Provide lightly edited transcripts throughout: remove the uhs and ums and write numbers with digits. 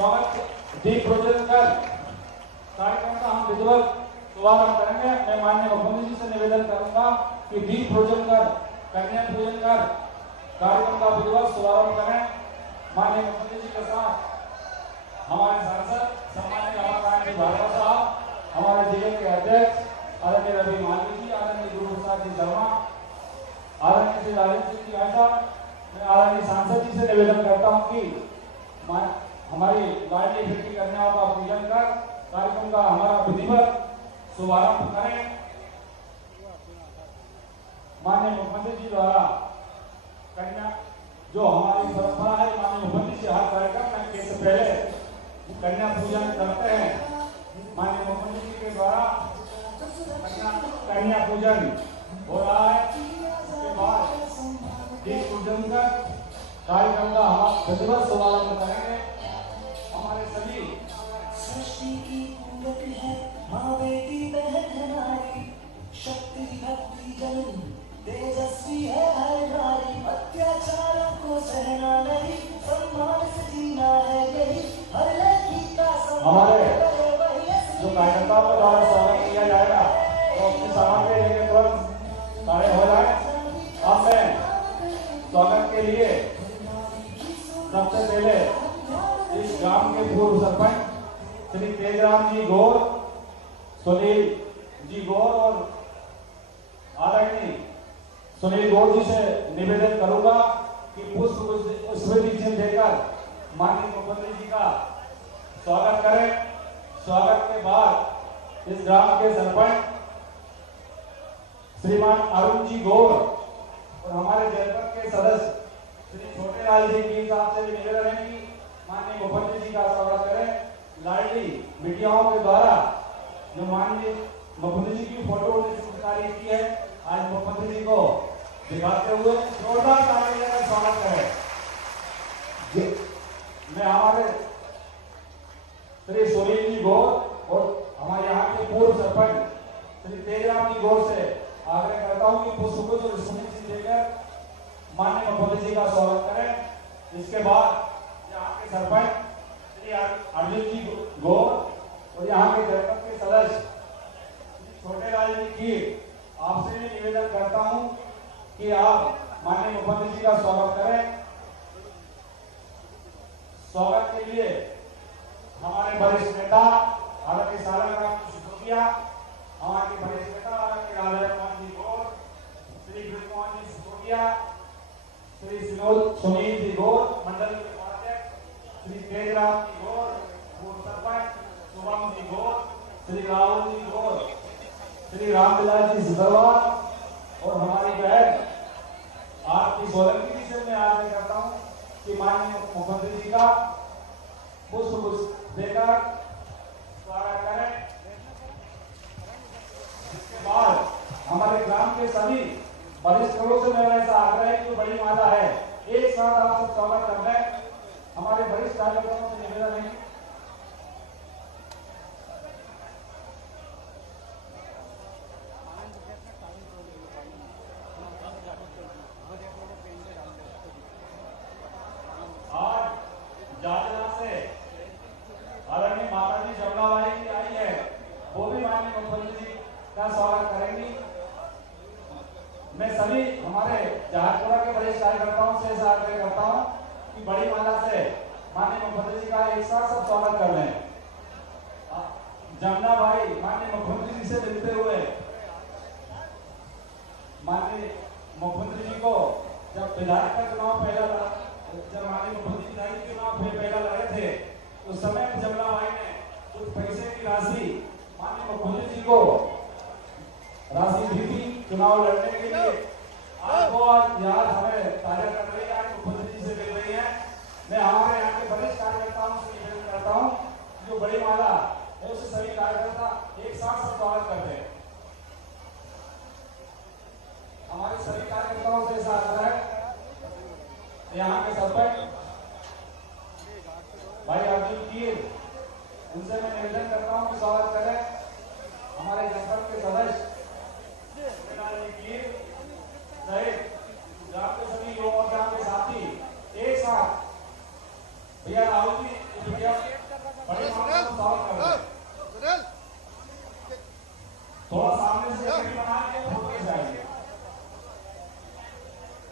स्वागत दीप प्रज्वलन कर कार्यक्रम का हम विधिवत शुभारंभ करेंगे। मैं माननीय मुख्यमंत्री जी से निवेदन करूंगा कि दीप प्रज्वलन कर कन्या पूजन कर कार्यक्रम का विधिवत शुभारंभ करें। माननीय मुख्यमंत्री जी के साथ हमारे सांसद सम्मानित रमाकांत जी भार्गव साहब, हमारे जिले के अध्यक्ष आदरणीय रवि मालवी जी, आदरणीय गुरु प्रसाद जी शर्मा, आदरणीय श्री राजेंद्र सिंह जी आशा, मैं आदरणीय सांसद जी से निवेदन करता हूं कि हमारी लाडली बेटी कन्याओं का पूजन कर कार्यक्रम का हमारा विधिवत शुभारंभ करें। माननीय मुख्यमंत्री जी द्वारा कन्या जो हमारी परंपरा है, माननीय मुख्यमंत्री जी हर कार्यक्रम में से पहले कन्या पूजन करते हैं। माननीय मुख्यमंत्री जी के द्वारा कन्या पूजन हो रहा है। उसके बाद दीप पूजन कर कार्यक्रम का हम विधिवत शुभारंभ करेंगे। हमारे सभी सृष्टि की पूरक है माँ बेटी बहन हमारी, शक्ति भक्ति जननी तेजस्वी है हर नारी, अत्याचारों को सहना नहीं, सम्मान से जीना है यही हर लड़की का हमारे जो कार्यकर्ताओं के द्वारा स्वागत किया जाएगा तो अपनी सामग्री लेके तुरंत खड़े हो जाए। अब मैं स्वागत के लिए सबसे पहले इस ग्राम के पूर्व सरपंच श्री तेजराम जी गौर, सुनील जी गौर और आदरणीय सुनील गौर जी से निवेदन करूंगा कि पुष्प स्मृति चिन्ह देकर माननीय मुख्यमंत्री जी का स्वागत करें। स्वागत के बाद इस ग्राम के सरपंच श्रीमान अरुण जी गौर और हमारे जनपद के सदस्य श्री छोटे लाल जी की साहब से निवेदन है कि माननीय मुख्यमंत्री जी का स्वागत करें। लाडली मीडियाओं के द्वारा जो माननीय मुख्यमंत्री जी की फोटो ने चित्रकारी की है, आज मुख्यमंत्री जी को दिखाते हुए जोरदार ताली देकर स्वागत करें। मैं हमारे श्री सुनील जी गौर और हमारे यहाँ के पूर्व सरपंच श्री तेजराम जी गौर से आग्रह करता हूँ कि पुष्प को स्मृति देकर माननीय मुख्यमंत्री जी का स्वागत करें। इसके बाद यहाँ के सरपंच श्री अर्जुन जी गौर और यहाँ के जनपद के सदस्य छोटे लाल जी की आपसे भी निवेदन करता हूँ कि आप माननीय मुख्यमंत्री जी का स्वागत करें। स्वागत के लिए हमारे वरिष्ठ नेता आदरणीय सालाराम सिसोदिया, हमारे वरिष्ठ नेता आदरणीय राधारमण जी गौर, श्री ब्रजमोहन जी सिसोदिया, श्री सुनील जी गौर मंडल के उपाध्यक्ष, श्री तेजराम जी गौर पूर्व सरपंच, शुभम जी गौर, श्री राहुल जी गौर, श्री रामविलास जी सिकरवार और हमारी बहन आरती सोलंकी जी से मैं आग्रह करता हूँ कि माननीय मुख्यमंत्री जी का पुष्प देकर स्वागत करें। इसके बाद हमारे ग्राम के सभी वरिष्ठ लोगों से मेरा ऐसा आग्रह है कि बड़ी माला है एक साथ आप सब स्वागत कर लें। हमारे वरिष्ठ कार्यकर्ताओं से निवेदन है आज जाजना से आदरणीय माता जी जमुनाबाई की आई है, वो भी माननीय मुख्यमंत्री जी का स्वागत करेंगी। मैं सभी हमारे जहाजपुरा के वरिष्ठ कार्यकर्ताओं से ऐसा आग्रह करता हूं कि बड़ी माला से माननीय मुख्यमंत्री जी का एक साथ सब स्वागत कर लें। जमुनाबाई माननीय मुख्यमंत्री जी से मिलते हुए माननीय मुख्यमंत्री जी को जब विधायक का चुनाव जब माननीय मुख्यमंत्री विधायक चुनाव पहला लड़े थे उस समय जमुनाबाई ने कुछ पैसे की राशि माननीय मुख्यमंत्री जी को राशि दी थी चुनाव लड़ने के लिए। आज वो याद हमें ताजा कर रही है, आज मुख्यमंत्री जी से मिल रही है। मैं हमारे यहाँ के वरिष्ठ कार्यकर्ताओं से निवेदन करता हूँ जो बड़ी माला है उससे सभी कार्यकर्ता एक साथ सब स्वागत करते हैं। हमारे सभी कार्यकर्ताओं से ऐसा आग्रह है, यहाँ के सरपंच भाई अर्जुन कीर, उनसे मैं निवेदन करता हूँ कि स्वागत करें। हमारे जनपद के सदस्य ग्राम के सभी लोग और ग्राम के साथी एक साथ भैया राहुल जी बड़े मामले को सॉल्व कर रहे हैं। थोड़ा सामने से बना के फोटो खिंचाइए।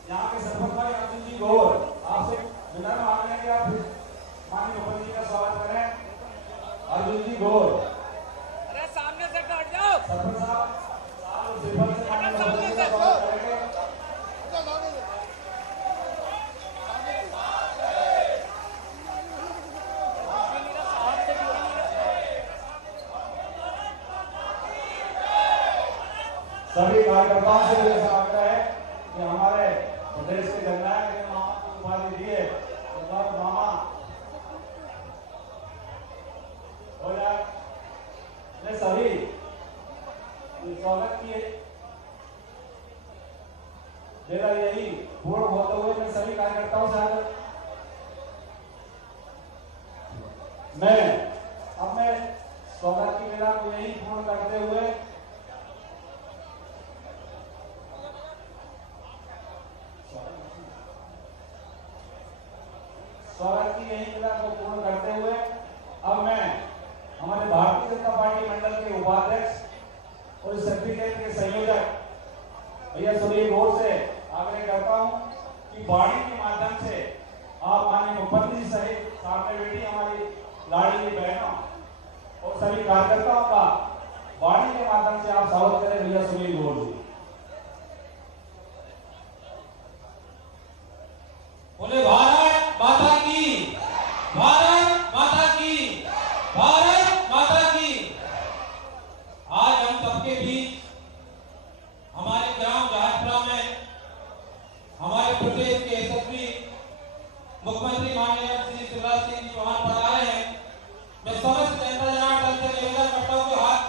यहाँ के सरपंच भाई अर्जुन जी गौर आपसे विनम्र मांग रहे हैं कि आप माननीय मुखर्जी जी का स्वागत करें। अर्जुन जी गौर, अरे सामने से हट जाओ। सरपंच साहब सिंपल से माननीय मुखर्जी का स्वागत करेंगे। सभी कार्यकर्ताओं से भी ऐसा लगता है कि हमारे प्रदेश के जननायक ने मामा को उपाधि दी है, मामा हो जाए। मैं सभी स्वागत किए मेरा यही पूर्ण होते हुए मैं सभी कार्यकर्ताओं से आकर मैं स्वागत की मेरा को यही पूर्ण करते हुए स्वागत की यही क्रिया को पूर्ण करते हुए अब मैं हमारे भारतीय जनता पार्टी मंडल के उपाध्यक्ष और सर्टिफिकेट के संयोजक भैया सुनील गौर से आग्रह करता हूं कि वाणी के माध्यम से आप माननीय मुख्यमंत्री जी सहित सामने बैठी हमारी लाडली बहनों और सभी कार्यकर्ताओं का वाणी के माध्यम से आप स्वागत करें। भैया सुनील गौर जी बोले भारत माता की, भारत माता की, भारत माता की। आज हम सबके बीच हमारे ग्राम जहाजपुरा में हमारे प्रदेश के यशस्वी मुख्यमंत्री माननीय श्री शिवराज सिंह जी चौहान पधारे हैं। मैं समस्त जनता जनार्दन से निवेदन करता हूं कि हाथ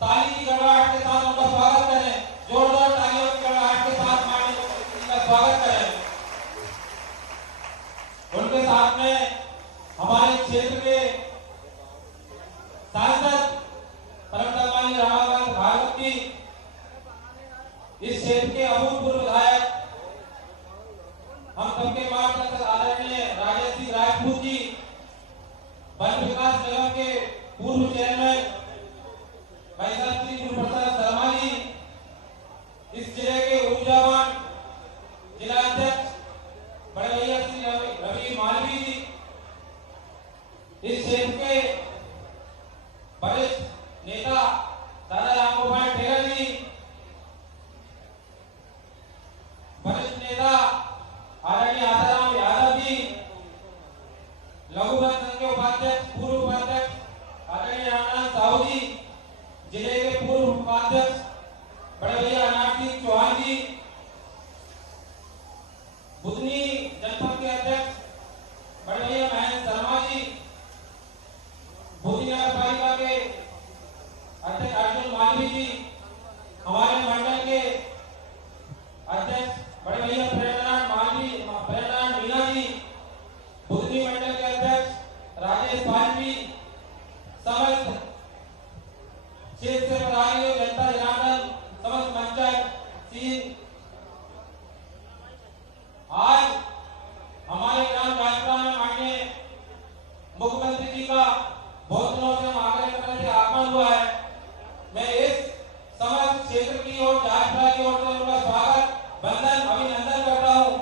ताली की गड़गड़ाहट के साथ उनका स्वागत करें, जोरदार तालियों की गड़गड़ाहट के साथ माननीय मुख्यमंत्री का स्वागत करें। उनके साथ में हमारे क्षेत्र के सांसद परमतमानी रमाकांत भागवत जी, इस क्षेत्र के अभूतपूर्व विधायक हम सबके मार्गदर्शक आदरणीय राजेश सिंह राजपूत जी, वन विकास निगम के पूर्व चेयरमैन भाई साहब श्री गुरुप्रसाद शर्मा जी, इस जिले के ऊर्जावान जिला अध्यक्ष बड़े भैया श्री रवि मालवी जी, इस क्षेत्र के वरिष्ठ नेता दादा रामगोपाल ठेकर जी, वरिष्ठ नेता आदरणीय आसाराम यादव जी, लघुवन संघ के उपाध्यक्ष पूर्व उपाध्यक्ष आदरणीय रामनाथ साहू जी, जिले के पूर्व उपाध्यक्ष बड़े भैया अनाथ सिंह चौहान जी, बुधनी जनपद के अध्यक्ष बड़े भैया महेंद्र शर्मा जी, बुधनी नगर पालिका के अध्यक्ष अर्जुन मालवी जी, हमारे मंडल के अध्यक्ष बड़े भैया प्रेमनाथ मीना जी, बुधनी मंडल के अध्यक्ष राजेश पाल जी, समस्त क्षेत्र से पधारी हुई जनता जनार्दन, समस्त पंचायत सीन, आज हमारे ग्राम जहाजपुरा में माननीय मुख्यमंत्री जी का बहुत दिनों से हम आग्रह करने से आगमन हुआ है। मैं इस समस्त क्षेत्र की और जहाजपुरा की ओर से उनका स्वागत, वंदन, अभिनंदन करता हूँ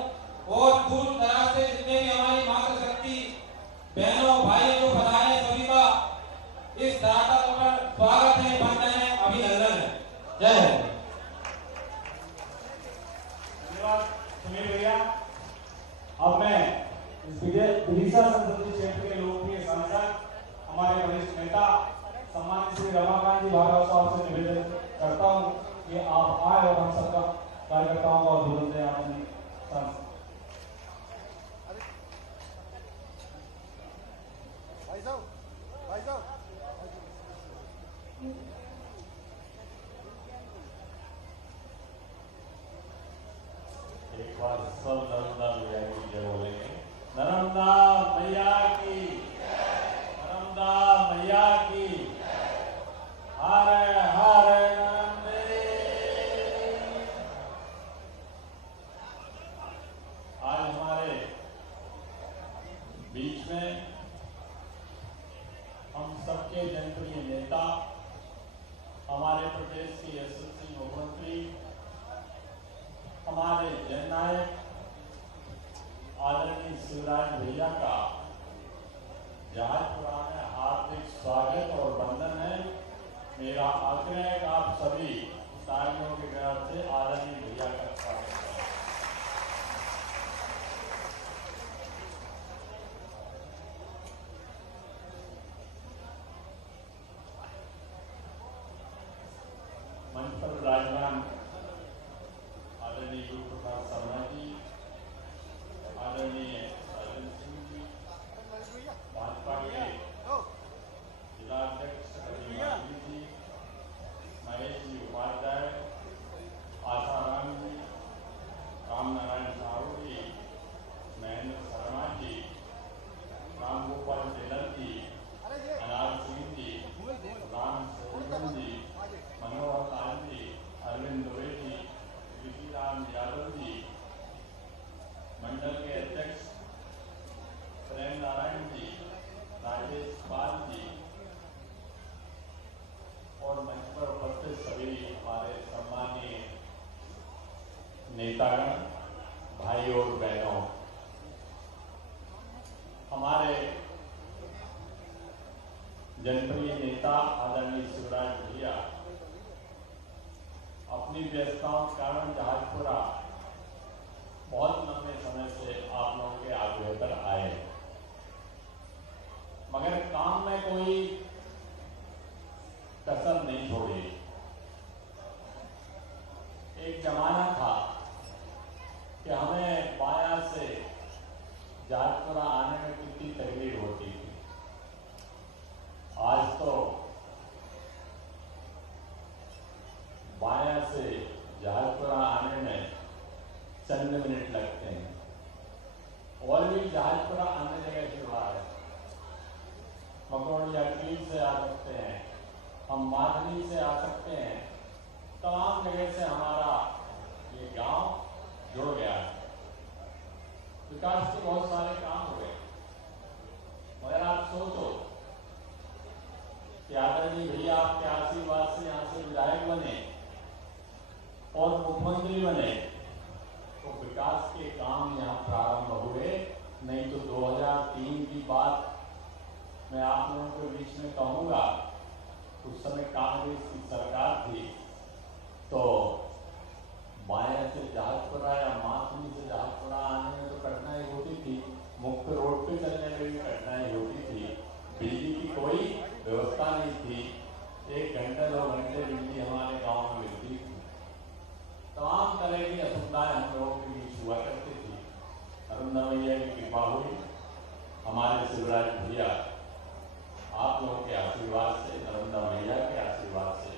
और दूर दराज से जितने भी हमारी मातृशक्ति बहनों भाइयों जो पधारे हैं सभी का इस धरातल पर स्वागत है, वंदन है, अभिनंदन है। जय हिंद। धन्यवाद सुनील भैया। अब मैं इस विदिशा संसदीय क्षेत्र के लोकप्रिय सांसद हमारे वरिष्ठ नेता सम्मानित श्री रमाकांत जी भार्गव साहब से निवेदन करता हूं कि आप आए और हम सबका कार्यकर्ताओं का उद्बोधन दें। आपने सांसद भाई साहब एक बार सब नर्मदा मैया की जय बोलेंगे। नर्मदा मैया की, नर्मदा मैया की, हर हर नर्मदे। आज हमारे बीच में हम सबके जनप्रिय नेता, हमारे प्रदेश के यशस्वी मुख्यमंत्री, हमारे जननायक आदरणीय शिवराज भैया का जहाजपुरा में हार्दिक स्वागत और वंदन है। मेरा आग्रह है कि आप सभी तालियों के गौर से आदरणीय भैया का स्वागत करें। मंच पर विराजमान आदरणीय गुरु प्रसाद शर्मा जी, आदरणीय अर्जुन सिंह जी, भाजपा के जिला अध्यक्ष अभिमानी जी, महेश जी उपाध्याय, आसाराम जी, राम नारायण साहू जी, महेंद्र शर्मा जी, राम गोपाल टेलर जी, अनार सिंह जी, राम सोनम जी, मनोहर लाल जी, अरविंद दुबे जी, ऋषि राम यादव जी, मंडल के अध्यक्ष प्रेम नारायण जी, राजेश पाल जी और मंच पर उपस्थित सभी हमारे सम्मानीय नेतागण, भाई और बहनों, हमारे जनप्रिय नेता आदरणीय शिवराज भैया अपनी व्यस्तताओं के कारण जहाजपुरा बहुत लंबे समय से आप लोगों के आग्रह पर आए, मगर काम में कोई कसर नहीं छोड़ी। एक जमाना था कि हमें बाया से जहाजपुरा आने में कितनी तकलीफ होती थी। आज तो बाया से जहाजपुरा आने में चंद मिनट लगते हैं। और भी जहाजपुरा आने जगह शुरू है, मकोड़िया कील से आ सकते हैं, हम माधनी से आ सकते हैं, तमाम जगह से हमारा ये गांव जुड़ गया है। विकास के बहुत सारे काम हो गए, मगर आप सोचो कि आदरणीय भैया आपके आशीर्वाद से यहाँ से विधायक बने और मुख्यमंत्री बने तो विकास के काम यहाँ प्रारंभ हुए। नहीं तो 2003 की बात मैं आप लोगों के बीच में कहूँगा, उस समय कांग्रेस की सरकार थी तो बाया से जहाजपुरा या माथुनी से जहाजपुरा आने में तो कठिनाई होती थी, मुख्य रोड पे चलने में भी कठिनाई होती थी, बिजली की कोई व्यवस्था नहीं थी, 1 घंटे 2 घंटे बिजली हमारे गांव में मिलती थी, तमाम तरह की असुविधाएं हम लोगों के बीच हुआ करती थी। नर्मदा मैया की कृपा हुई, हमारे शिवराज भैया आप लोगों के आशीर्वाद से, नर्मदा मैया के आशीर्वाद से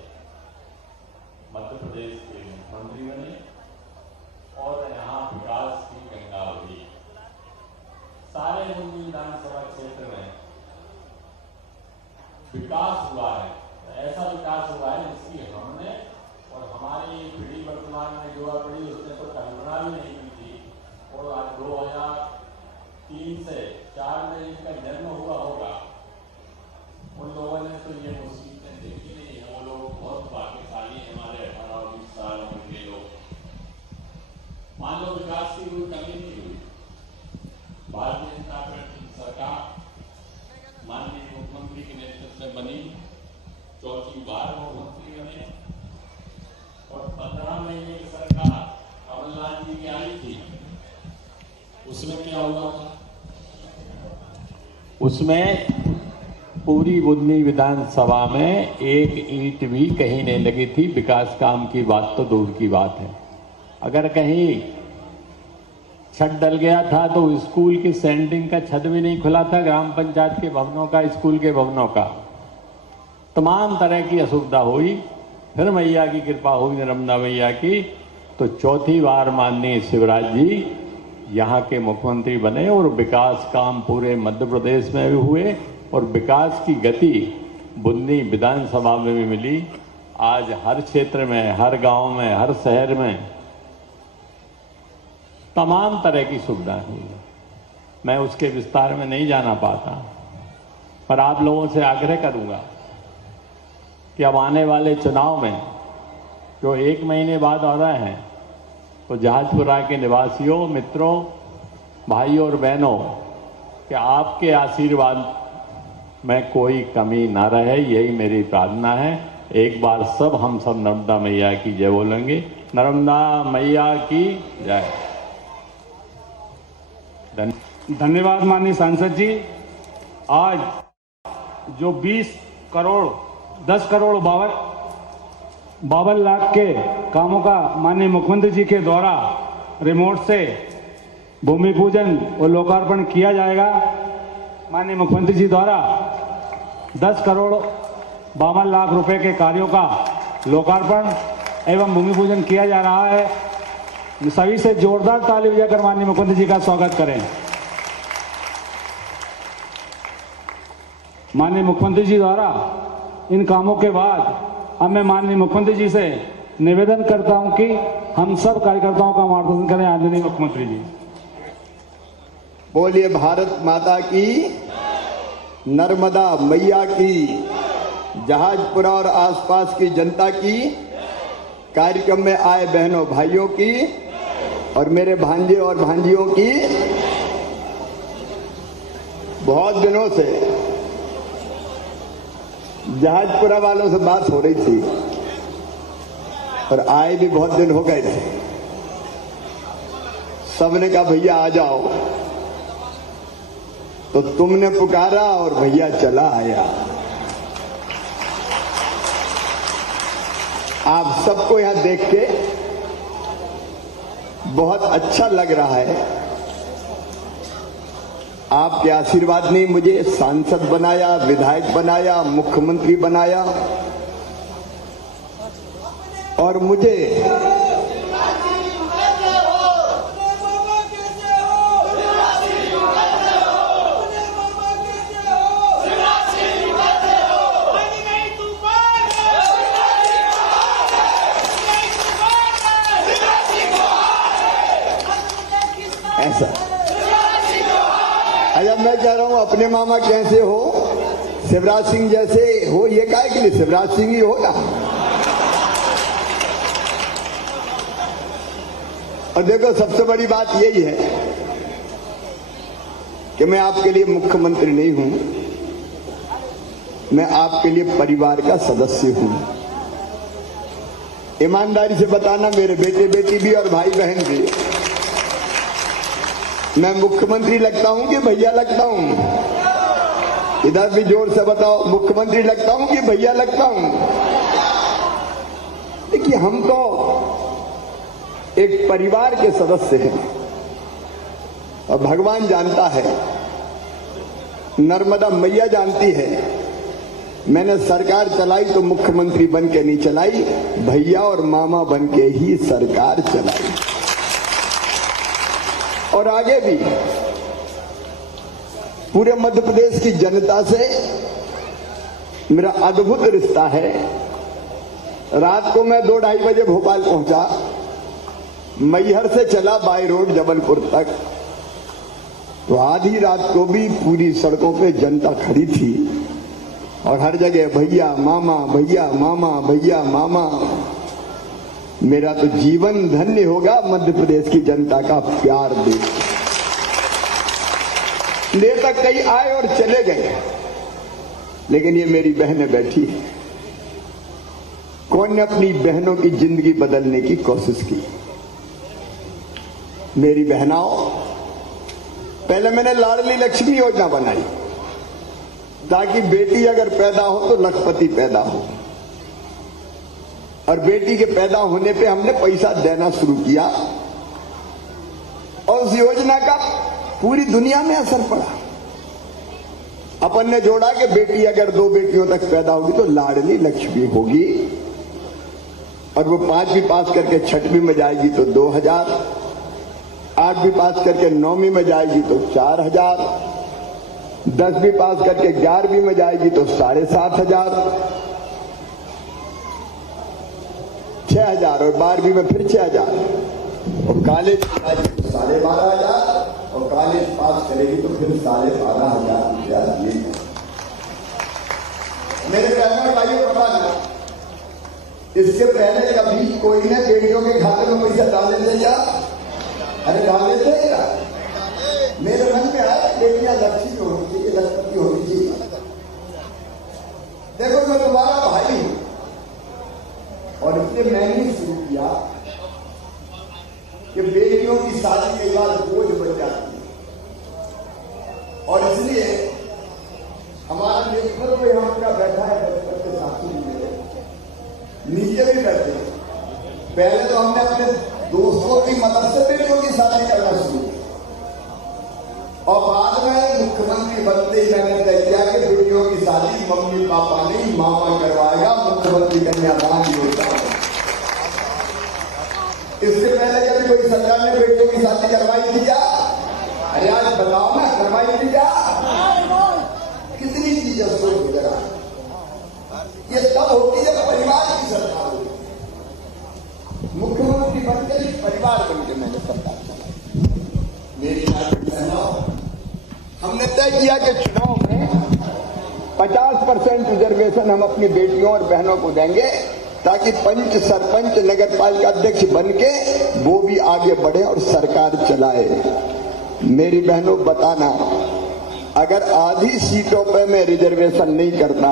मध्य प्रदेश के मुख्यमंत्री बने और यहाँ विकास की गंगा हुई। सारे बुंदी विधानसभा क्षेत्र में विकास हुआ है, ऐसा विकास हुआ है जिसकी हमने और हमारी पीढ़ी वर्तमान में युवा पीढ़ी उसने तो कल्पना भी नहीं की थी। और आज 2003 से 4 में जिनका जन्म हुआ होगा उन लोगों ने तो ये मुसीबतें देखी नहीं है। वो लोग बहुत भाग्यशाली हैं, हमारे 18 और 20 साल उम्र के लोग। मान लो विकास की कोई कमी नहीं हुई, भारतीय जनता पार्टी की सरकार माननीय मुख्यमंत्री के नेतृत्व में बनी, 4थी बार मुख्यमंत्री बने और 15 महीने की सरकार कमलनाथ जी की आई थी। उसमें क्या हुआ था? उसमें पूरी बुंदी विधानसभा में एक ईंट भी कहीं नहीं लगी थी। विकास काम की बात तो दूर की बात है, अगर कहीं छत डल गया था तो स्कूल की सेंटिंग का छत भी नहीं खुला था, ग्राम पंचायत के भवनों का, स्कूल के भवनों का, तमाम तरह की असुविधा हुई। फिर मैया की कृपा हुई, नर्मदा मैया की, तो 4थी बार माननीय शिवराज जी यहाँ के मुख्यमंत्री बने और विकास काम पूरे मध्य प्रदेश में भी हुए और विकास की गति बुंदी विधानसभा में भी मिली। आज हर क्षेत्र में, हर गांव में, हर शहर में तमाम तरह की सुविधाएं हुई। मैं उसके विस्तार में नहीं जाना पाता, पर आप लोगों से आग्रह करूंगा कि अब आने वाले चुनाव में जो 1 महीने बाद आ रहे हैं, तो जहाजपुरा के निवासियों, मित्रों, भाइयों और बहनों कि आपके आशीर्वाद में कोई कमी ना रहे, यही मेरी प्रार्थना है। एक बार सब हम सब नर्मदा मैया की जय बोलेंगे। नर्मदा मैया की जय। धन्यवाद माननीय सांसद जी। आज जो 10 करोड़ 52 लाख के कामों का माननीय मुख्यमंत्री जी के द्वारा रिमोट से भूमि पूजन और लोकार्पण किया जाएगा। माननीय मुख्यमंत्री जी द्वारा 10 करोड़ 52 लाख रुपए के कार्यों का लोकार्पण एवं भूमि पूजन किया जा रहा है। सभी से जोरदार ताली बजाकर माननीय मुख्यमंत्री जी का स्वागत करें। माननीय मुख्यमंत्री जी द्वारा इन कामों के बाद अब मैं माननीय मुख्यमंत्री जी से निवेदन करता हूं कि हम सब कार्यकर्ताओं का मार्गदर्शन करें। आदरणीय मुख्यमंत्री जी। बोलिए भारत माता की, नर्मदा मैया की, जहाजपुरा और आसपास की जनता की, कार्यक्रम में आए बहनों भाइयों की और मेरे भांजे और भांजियों की। बहुत दिनों से जहाजपुरा वालों से बात हो रही थी और आए भी बहुत दिन हो गए थे। सबने कहा भैया आ जाओ, तो तुमने पुकारा और भैया चला आया। आप सबको यहां देख के बहुत अच्छा लग रहा है। आपके आशीर्वाद ने मुझे सांसद बनाया, विधायक बनाया, मुख्यमंत्री बनाया और मुझे ऐसा। अच्छा, मैं कह रहा हूं अपने मामा कैसे हो, शिवराज सिंह जैसे हो, ये काहे के लिए शिवराज सिंह ही हो ना। और देखो सबसे बड़ी बात यही है कि मैं आपके लिए मुख्यमंत्री नहीं हूं, मैं आपके लिए परिवार का सदस्य हूं। ईमानदारी से बताना, मेरे बेटे बेटी भी और भाई बहन भी। मैं मुख्यमंत्री लगता हूं कि भैया लगता हूं? इधर भी जोर से बताओ, मुख्यमंत्री लगता हूं कि भैया लगता हूं? देखिए, हम तो एक परिवार के सदस्य हैं और भगवान जानता है, नर्मदा मैया जानती है, मैंने सरकार चलाई तो मुख्यमंत्री बन के नहीं चलाई, भैया और मामा बन के ही सरकार चलाई। और आगे भी पूरे मध्य प्रदेश की जनता से मेरा अद्भुत रिश्ता है। रात को मैं 2-2:30 बजे भोपाल पहुंचा, मैहर से चला बाय रोड जबलपुर तक, तो आधी रात को भी पूरी सड़कों पे जनता खड़ी थी और हर जगह भैया मामा, भैया मामा, भैया मामा। मेरा तो जीवन धन्य होगा मध्य प्रदेश की जनता का प्यार देख। नेता कई आए और चले गए, लेकिन ये मेरी बहनें बैठी है। कौन ने अपनी बहनों की जिंदगी बदलने की कोशिश की? मेरी बहनाओं, पहले मैंने लाडली लक्ष्मी योजना बनाई ताकि बेटी अगर पैदा हो तो लखपति पैदा हो, और बेटी के पैदा होने पे हमने पैसा देना शुरू किया और उस योजना का पूरी दुनिया में असर पड़ा। अपन ने जोड़ा कि बेटी अगर 2 बेटियों तक पैदा होगी तो लाडली लक्ष्मी होगी, और वो 5वीं पास करके 6वीं में जाएगी तो 2000, 8वीं पास करके 9वीं में जाएगी तो 4000, 10वीं पास करके 11वीं में जाएगी तो 7500, 6000 और 12वीं में फिर 6000, और कॉलेज में जाएगी तो 12,500, और कॉलेज पास करेगी तो फिर 12,500 रुपया। मेरे बहनों भाइयों पता नहीं, इससे पहले कभी कोई ने बेटियों के खाते में पैसा डाले थे क्या? अरे डाले थे क्या? मेरे मन में आया बेटियां लक्ष्मी होनी चाहिए, लक्ष्मी होनी चाहिए। देखो मैं तुम्हारा भाई हूं और इसलिए मैंने शुरू किया कि बेटियों की शादी के बाद बोझ बन जाती है और इसलिए हमारा नेतृत्व यहां पूरा बैठा है बचपन के साथी मेरे नीचे भी बैठे। पहले तो हमने अपने दोस्तों की मदद से बेटियों की शादी करना शुरू और बाद में मुख्यमंत्री बनते ही मैंने तय किया कि बेटियों की शादी मम्मी पापा नहीं मामा करवाएगा, मुख्यमंत्री कन्यादान योजना। इससे पहले कभी कोई सरकार ने बेटियों की शादी करवाई थी क्या? अरे आज बताओ ना, करवाई थी क्या? कितनी चीजें सोच जरा, ये तब होती जब परिवार की सरकार होती। मुख्यमंत्री बनकर परिवार बनकर मैंने सरकार चलाई। मेरी हमने तय किया कि चुनाव में 50% रिजर्वेशन हम अपनी बेटियों और बहनों को देंगे ताकि पंच सरपंच नगर पालिका अध्यक्ष बनके वो भी आगे बढ़े और सरकार चलाए। मेरी बहनों बताना, अगर आधी सीटों पे मैं रिजर्वेशन नहीं करता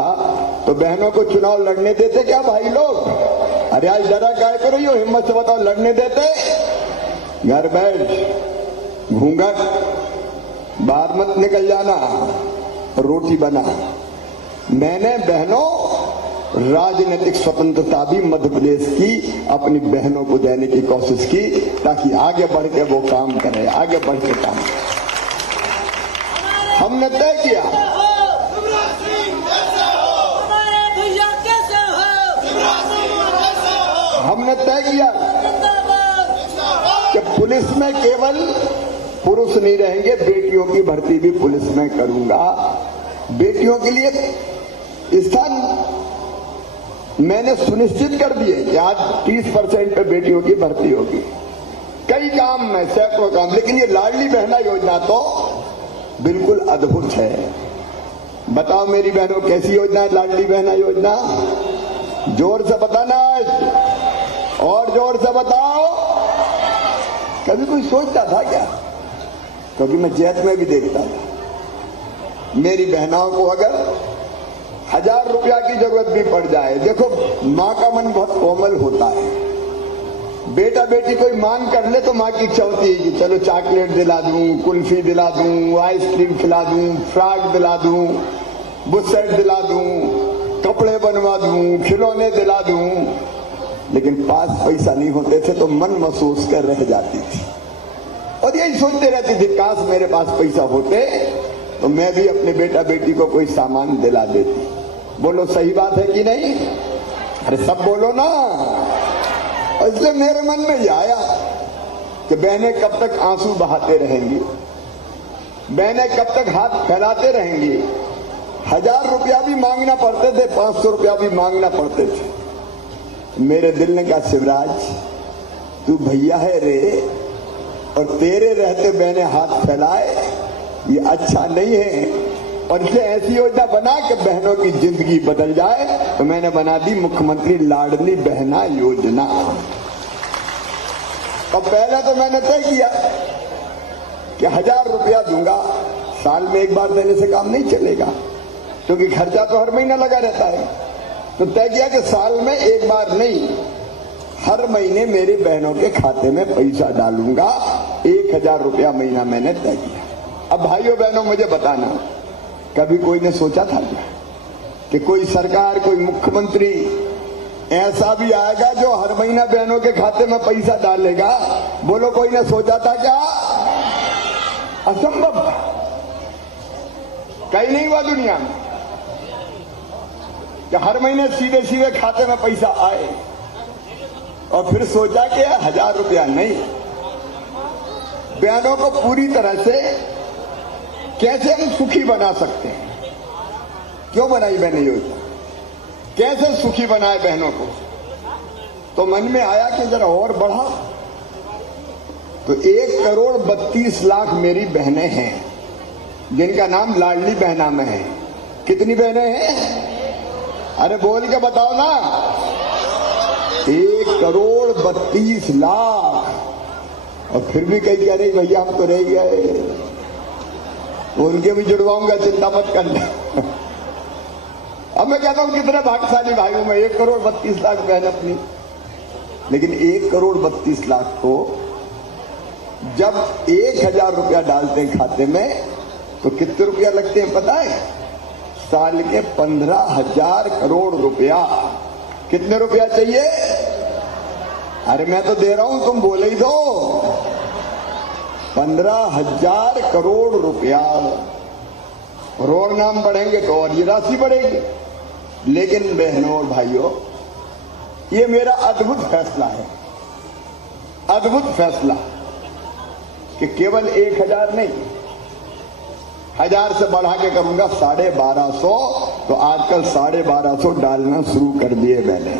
तो बहनों को चुनाव लड़ने देते क्या भाई लोग? अरे आज डरा काय करो, यो हिम्मत से बताओ, लड़ने देते? घर बैठ, घूंघट बाहर मत निकल जाना, रोटी बना। मैंने बहनों राजनीतिक स्वतंत्रता भी मध्य प्रदेश की अपनी बहनों को देने की कोशिश की ताकि आगे बढ़ के वो काम करे, आगे बढ़ के काम करे। हमने तय किया कि पुलिस में केवल पुरुष नहीं रहेंगे, बेटियों की भर्ती भी पुलिस में करूंगा। बेटियों के लिए स्थान मैंने सुनिश्चित कर दिए कि आज 30% पे बेटियों की भर्ती होगी। कई काम में, सैकड़ों काम, लेकिन ये लाडली बहना योजना तो बिल्कुल अद्भुत है। बताओ मेरी बहनों, कैसी योजना है लाडली बहना योजना? जोर से बताना और जोर से बताओ। कभी कोई सोचता था क्या? क्योंकि मैं जैत में भी देखता था मेरी बहनाओं को अगर 1000 रुपया की जरूरत भी पड़ जाए, देखो माँ का मन बहुत कोमल होता है। बेटा बेटी कोई मांग कर ले तो माँ की इच्छा होती है कि चलो चॉकलेट दिला दूं, कुल्फी दिला दूं, आइसक्रीम खिला दूं, फ्रॉक दिला दूं, बुशर्ट दिला दूं, कपड़े बनवा दूं, खिलौने दिला दूं। लेकिन पास पैसा नहीं होते थे तो मन महसूस कर रह जाती थी और यही सोचते रहती थी, काश मेरे पास पैसा होते तो मैं भी अपने बेटा बेटी को कोई सामान दिला देती। बोलो सही बात है कि नहीं? अरे सब बोलो ना। और इसलिए मेरे मन में ये आया कि बहनें कब तक आंसू बहाते रहेंगी, बहनें कब तक हाथ फैलाते रहेंगी। 1000 रुपया भी मांगना पड़ते थे, 500 रुपया भी मांगना पड़ते थे। मेरे दिल ने कहा, शिवराज तू भैया है रे, और तेरे रहते बहने हाथ फैलाए, ये अच्छा नहीं है। और इसे ऐसी योजना बना कि बहनों की जिंदगी बदल जाए, तो मैंने बना दी मुख्यमंत्री लाडली बहना योजना। और पहले तो मैंने तय किया कि 1000 रुपया दूंगा, साल में एक बार देने से काम नहीं चलेगा क्योंकि खर्चा तो हर महीना लगा रहता है। तो तय किया कि साल में एक बार नहीं, हर महीने मेरी बहनों के खाते में पैसा डालूंगा। 1000 रुपया महीना मैंने तय किया। अब भाइयों बहनों मुझे बताना, कभी कोई ने सोचा था क्या कि कोई सरकार, कोई मुख्यमंत्री ऐसा भी आएगा जो हर महीना बहनों के खाते में पैसा डालेगा? बोलो कोई ने सोचा था क्या? असंभव, कहीं नहीं हुआ दुनिया में कि हर महीने सीधे सीधे खाते में पैसा आए। और फिर सोचा कि 1000 रुपया नहीं, बहनों को पूरी तरह से कैसे हम सुखी बना सकते हैं। क्यों बनाई मैंने योजना, कैसे सुखी बनाए बहनों को? तो मन में आया कि जरा और बढ़ा। तो 1,32,00,000 मेरी बहनें हैं जिनका नाम लाडली बहना में है। कितनी बहनें हैं? अरे बोल के बताओ ना। 1,32,00,000। और फिर भी कहीं कह रही भैया हम तो रह गए, उनके भी जुड़वाऊंगा, चिंता मत करना। अब मैं कहता हूं कितने भाग्यशाली भाई हूं मैं, 1,32,00,000 बहन अपनी। लेकिन 1,32,00,000 को जब 1,000 रुपया डालते हैं खाते में तो कितने रुपया लगते हैं पता है? साल के 15,000 करोड़ रुपया। कितने रुपया चाहिए? अरे मैं तो दे रहा हूं, तुम बोले ही दो। 15,000 करोड़ रुपया। करोड़ नाम बढ़ेंगे तो और ये राशि बढ़ेगी। लेकिन बहनों और भाइयों, ये मेरा अद्भुत फैसला है, अद्भुत फैसला कि केवल 1,000 नहीं, 1,000 से बढ़ा के करूंगा 1,250। तो आजकल 1,250 डालना शुरू कर दिए मैंने।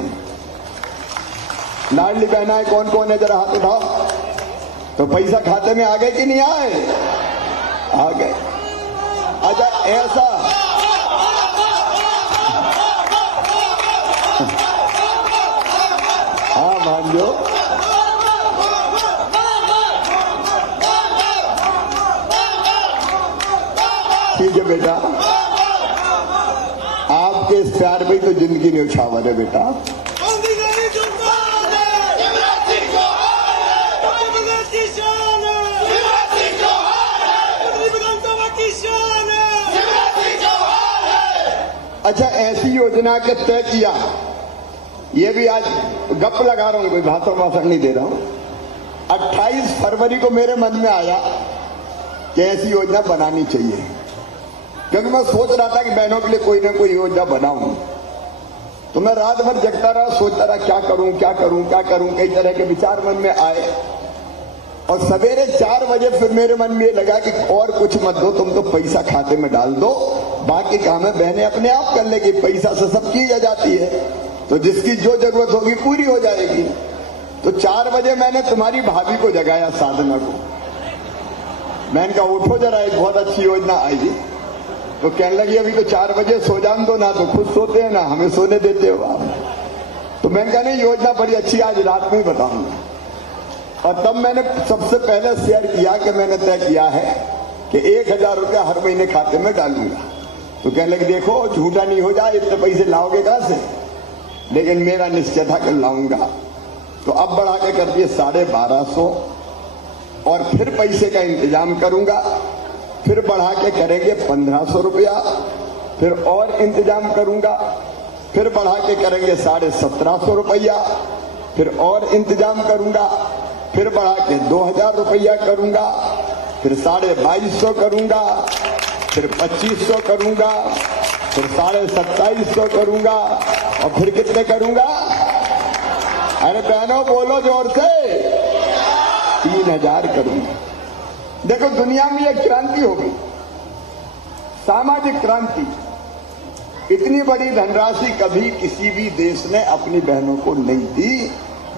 लाडली बहनाएं कौन कौन है, जरा हाथ उठाओ। तो पैसा खाते में आ गए कि नहीं आए? आ गए। अच्छा ऐसा हाँ भांजो, ठीक है बेटा, आपके इस प्यार में तो जिंदगी न्यौछावर है बेटा। अच्छा ऐसी योजना के तय किया, ये भी आज गप लगा रहा हूं, कोई भाषण वाषण नहीं दे रहा हूं। 28 फरवरी को मेरे मन में आया कि ऐसी योजना बनानी चाहिए, क्योंकि मैं सोच रहा था कि बहनों के लिए कोई ना कोई योजना बनाऊं। तो मैं रात भर जगता रहा, सोचता रहा क्या करूं क्या करूं क्या करूं, कई तरह के विचार मन में आए। और सवेरे 4 बजे फिर मेरे मन में ये लगा कि और कुछ मत दो, तुम तो पैसा खाते में डाल दो, बाकी काम है बहनें अपने आप कर लेगी, पैसा से सब चीज आ जाती है, तो जिसकी जो जरूरत होगी पूरी हो जाएगी। तो 4 बजे मैंने तुम्हारी भाभी को जगाया, साधना को। मैंने कहा उठो जरा, एक बहुत अच्छी योजना आई। तो कहने लगी अभी तो 4 बजे सो जान दो ना, तो खुद सोते हैं ना हमें सोने देते हो आप। तो मैंने कहा नहीं, योजना बड़ी अच्छी, आज रात में ही बताऊंगा। और तब मैंने सबसे पहले शेयर किया कि मैंने तय किया है कि 1,000 रुपया हर महीने खाते में डालूंगा। तो कहने लगे देखो झूठा नहीं हो जाए, इतने पैसे लाओगे कहां से? लेकिन मेरा निश्चय था कि लाऊंगा। तो अब बढ़ा के कर दिए 1250, और फिर पैसे का इंतजाम करूंगा, फिर बढ़ा के करेंगे 1,500 रुपया, फिर और इंतजाम करूंगा, फिर बढ़ा के करेंगे 1750 रुपया, फिर और इंतजाम करूंगा, फिर बढ़ा के 2,000 रुपया करूंगा, फिर 2250 करूंगा, फिर 2500 करूंगा, फिर 2750 करूंगा, और फिर कितने करूंगा? अरे बहनों बोलो जोर से, 3,000 करूंगा। देखो दुनिया में एक क्रांति होगी, सामाजिक क्रांति। इतनी बड़ी धनराशि कभी किसी भी देश ने अपनी बहनों को नहीं दी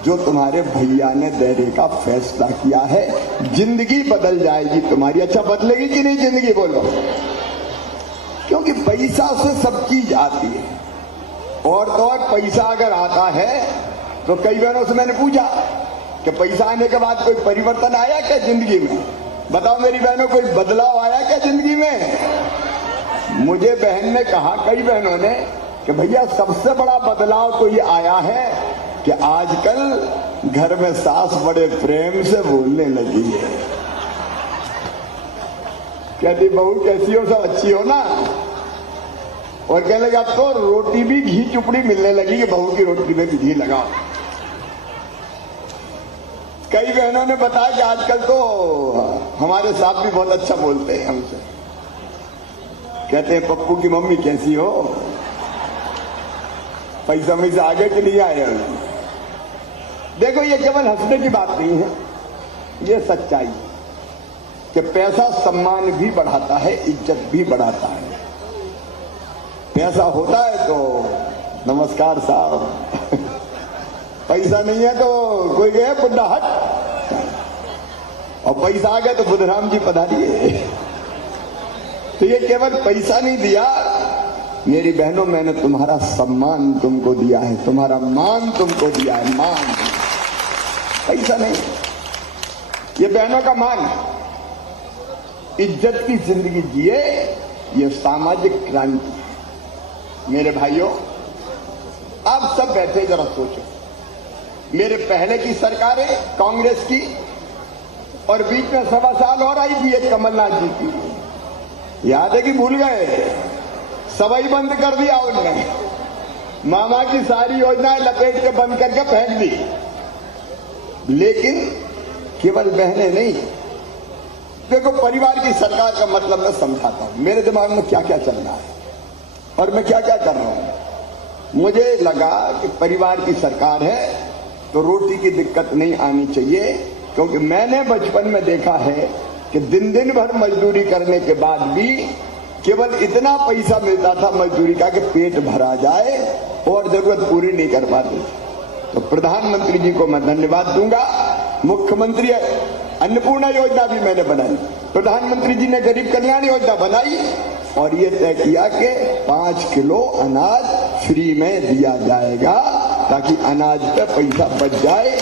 जो तुम्हारे भैया ने देने का फैसला किया है। जिंदगी बदल जाएगी तुम्हारी। अच्छा बदलेगी कि नहीं जिंदगी? बोलो। क्योंकि पैसा से सब चीज आती है, और तो और पैसा अगर आता है तो कई बहनों से मैंने पूछा कि पैसा आने के बाद कोई परिवर्तन आया क्या जिंदगी में? बताओ मेरी बहनों, कोई बदलाव आया क्या जिंदगी में? मुझे बहन ने कहा, कई बहनों ने, कि भैया सबसे बड़ा बदलाव तो ये आया है कि आजकल घर में सास बड़े प्रेम से बोलने लगी है। कहती बहू कैसी हो, सब अच्छी हो ना? और कहने लगा अब तो रोटी भी घी चुपड़ी मिलने लगी कि बहू की रोटी में भी घी लगाओ। कई बहनों ने बताया कि आजकल तो हमारे साथ भी बहुत अच्छा बोलते हैं हमसे। कहते हैं पप्पू की मम्मी कैसी हो, पैसा में से आगे के लिए आए। देखो ये केवल हंसने की बात नहीं है, ये सच्चाई है कि पैसा सम्मान भी बढ़ाता है, इज्जत भी बढ़ाता है। पैसा होता है तो नमस्कार साहब, पैसा नहीं है तो कोई गए बुढ़ा हट, और पैसा आ गया तो बुधराम जी पधारिए। तो ये केवल पैसा नहीं दिया, मेरी बहनों, मैंने तुम्हारा सम्मान तुमको दिया है, तुम्हारा मान तुमको दिया है, मान, पैसा नहीं। ये बहनों का मान, इज्जत की जिंदगी जिए, ये सामाजिक क्रांति है। मेरे भाइयों, आप सब बैठे जरा सोचो, मेरे पहले की सरकारें कांग्रेस की, और बीच में 1.25 साल और आई थी एक कमलनाथ जी की, याद है कि भूल गए? सवाई बंद कर दिया उनने, मामा की सारी योजनाएं लपेट के बंद करके फेंक दी। लेकिन केवल बहनें नहीं, देखो परिवार की सरकार का मतलब मैं समझाता हूं, मेरे दिमाग में क्या क्या चल रहा है और मैं क्या क्या कर रहा हूं। मुझे लगा कि परिवार की सरकार है तो रोटी की दिक्कत नहीं आनी चाहिए, क्योंकि मैंने बचपन में देखा है कि दिन दिन भर मजदूरी करने के बाद भी केवल इतना पैसा मिलता था मजदूरी का कि पेट भरा जाए और जरूरत पूरी नहीं कर पाते। तो प्रधानमंत्री जी को मैं धन्यवाद दूंगा। मुख्यमंत्री अन्नपूर्णा योजना भी मैंने बनाई, प्रधानमंत्री जी ने गरीब कल्याण योजना बनाई और ये तय किया कि 5 किलो अनाज फ्री में दिया जाएगा, ताकि अनाज पे पैसा बच जाए,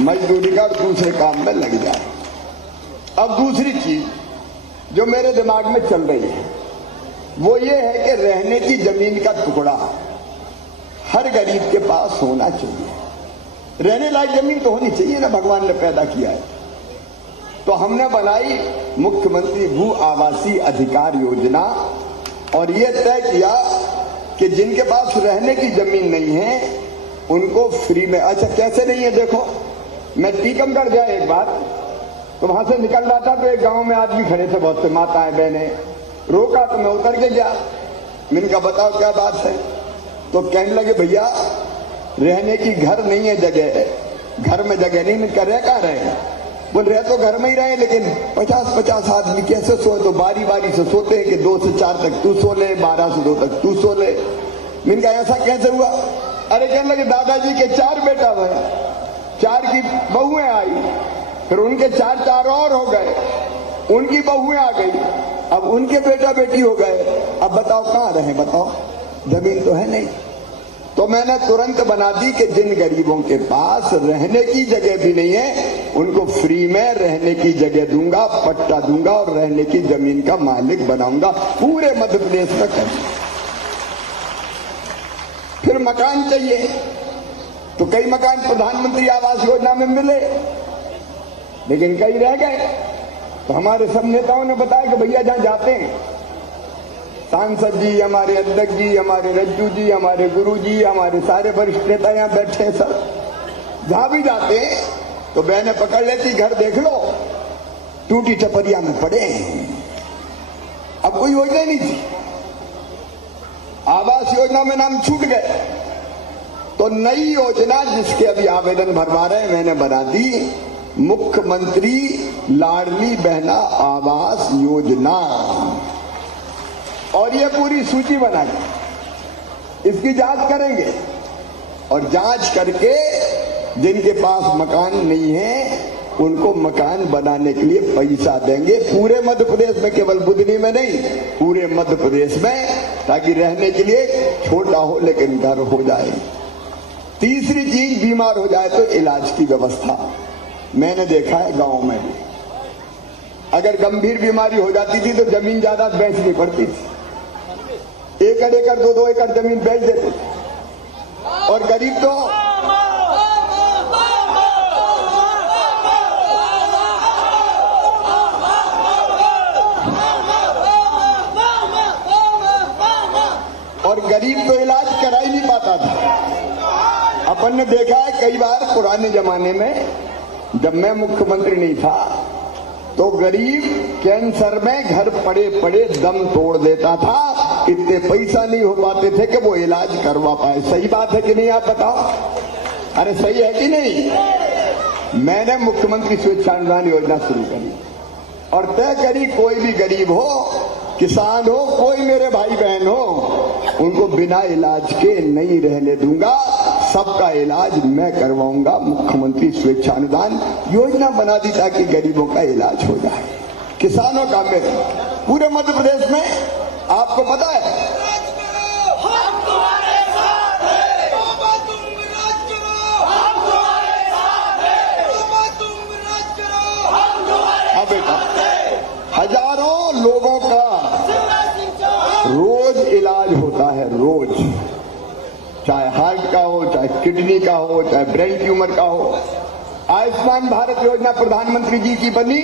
मजदूरी का और दूसरे काम में लग जाए। अब दूसरी चीज जो मेरे दिमाग में चल रही है वो ये है कि रहने की जमीन का टुकड़ा हर गरीब के पास होना चाहिए। रहने लायक जमीन तो होनी चाहिए ना, भगवान ने पैदा किया है। तो हमने बनाई मुख्यमंत्री भू आवासीय अधिकार योजना और ये तय किया कि जिनके पास रहने की जमीन नहीं है उनको फ्री में। अच्छा, कैसे नहीं है? देखो, मैं टीकमगढ़ गया एक बार, तो वहां से निकल रहा था तो एक गांव में आदमी खड़े थे, बहुत से माताएं बहनें, रोका तो मैं उतर के गया। मैंने कहा बताओ क्या बात है? तो कहने लगे भैया रहने की घर नहीं है, जगह, घर में जगह नहीं। मैं रह कहाँ रहे? बोल रहे तो घर में ही रहे, लेकिन 50-50 आदमी कैसे सोए? तो बारी बारी से सोते हैं कि 2 से 4 तक तू सो ले, 12 से 2 तक तू सो ले। मैंने कहा ऐसा कैसे हुआ? अरे कहने लगे दादाजी के 4 बेटा हुए, 4 की बहुएं आई, फिर उनके 4 और हो गए, उनकी बहुएं आ गई, अब उनके बेटा बेटी हो गए। अब बताओ कहां रहे? बताओ, जमीन तो है नहीं। तो मैंने तुरंत बना दी कि जिन गरीबों के पास रहने की जगह भी नहीं है उनको फ्री में रहने की जगह दूंगा, पट्टा दूंगा और रहने की जमीन का मालिक बनाऊंगा, पूरे मध्य प्रदेश में कर। फिर मकान चाहिए तो कई मकान प्रधानमंत्री आवास योजना में मिले, लेकिन कई रह गए। तो हमारे सब नेताओं ने बताया कि भैया जहां जाते हैं, सांसद जी, हमारे अध्यक्ष जी, हमारे रज्जू जी, हमारे गुरु जी, हमारे सारे वरिष्ठ नेता यहाँ बैठे हैं, सब जहां भी जाते हैं तो बहनें पकड़ लेती, घर देख लो, टूटी टपरिया में पड़े हैं। अब कोई योजना नहीं थी, आवास योजना में नाम छूट गए। तो नई योजना जिसके अभी आवेदन भरवा रहे हैं मैंने बना दी, मुख्यमंत्री लाडली बहना आवास योजना। और ये पूरी सूची बना के इसकी जांच करेंगे और जांच करके जिनके पास मकान नहीं है उनको मकान बनाने के लिए पैसा देंगे, पूरे मध्य प्रदेश में, केवल बुधनी में नहीं, पूरे मध्य प्रदेश में, ताकि रहने के लिए छोटा हो लेकिन घर हो जाए। तीसरी चीज, बीमार हो जाए तो इलाज की व्यवस्था। मैंने देखा है गांव में भी, अगर गंभीर बीमारी हो जाती थी तो जमीन जायदाद बेचनी पड़ती थी, 1 एकड़ 2-2 एकड़ जमीन बेच देते थे। और गरीब तो इलाज करा ही नहीं पाता था। अपन ने देखा है कई बार पुराने जमाने में, जब मैं मुख्यमंत्री नहीं था तो गरीब कैंसर में घर पड़े पड़े दम तोड़ देता था, इतने पैसा नहीं हो पाते थे कि वो इलाज करवा पाए। सही बात है कि नहीं? आप बताओ, अरे सही है कि नहीं? मैंने मुख्यमंत्री स्वेच्छानुदान योजना शुरू करी और तय करी कोई भी गरीब हो, किसान हो, कोई मेरे भाई बहन हो, उनको बिना इलाज के नहीं रहने दूंगा, सबका इलाज मैं करवाऊंगा। मुख्यमंत्री स्वेच्छानुदान योजना बना दी ताकि गरीबों का इलाज हो जाए, किसानों का। मेरे पूरे मध्य प्रदेश में आपको पता है रोज इलाज होता है, रोज, चाहे हार्ट का हो, चाहे किडनी का हो, चाहे ब्रेन ट्यूमर का हो। आयुष्मान भारत योजना प्रधानमंत्री जी की बनी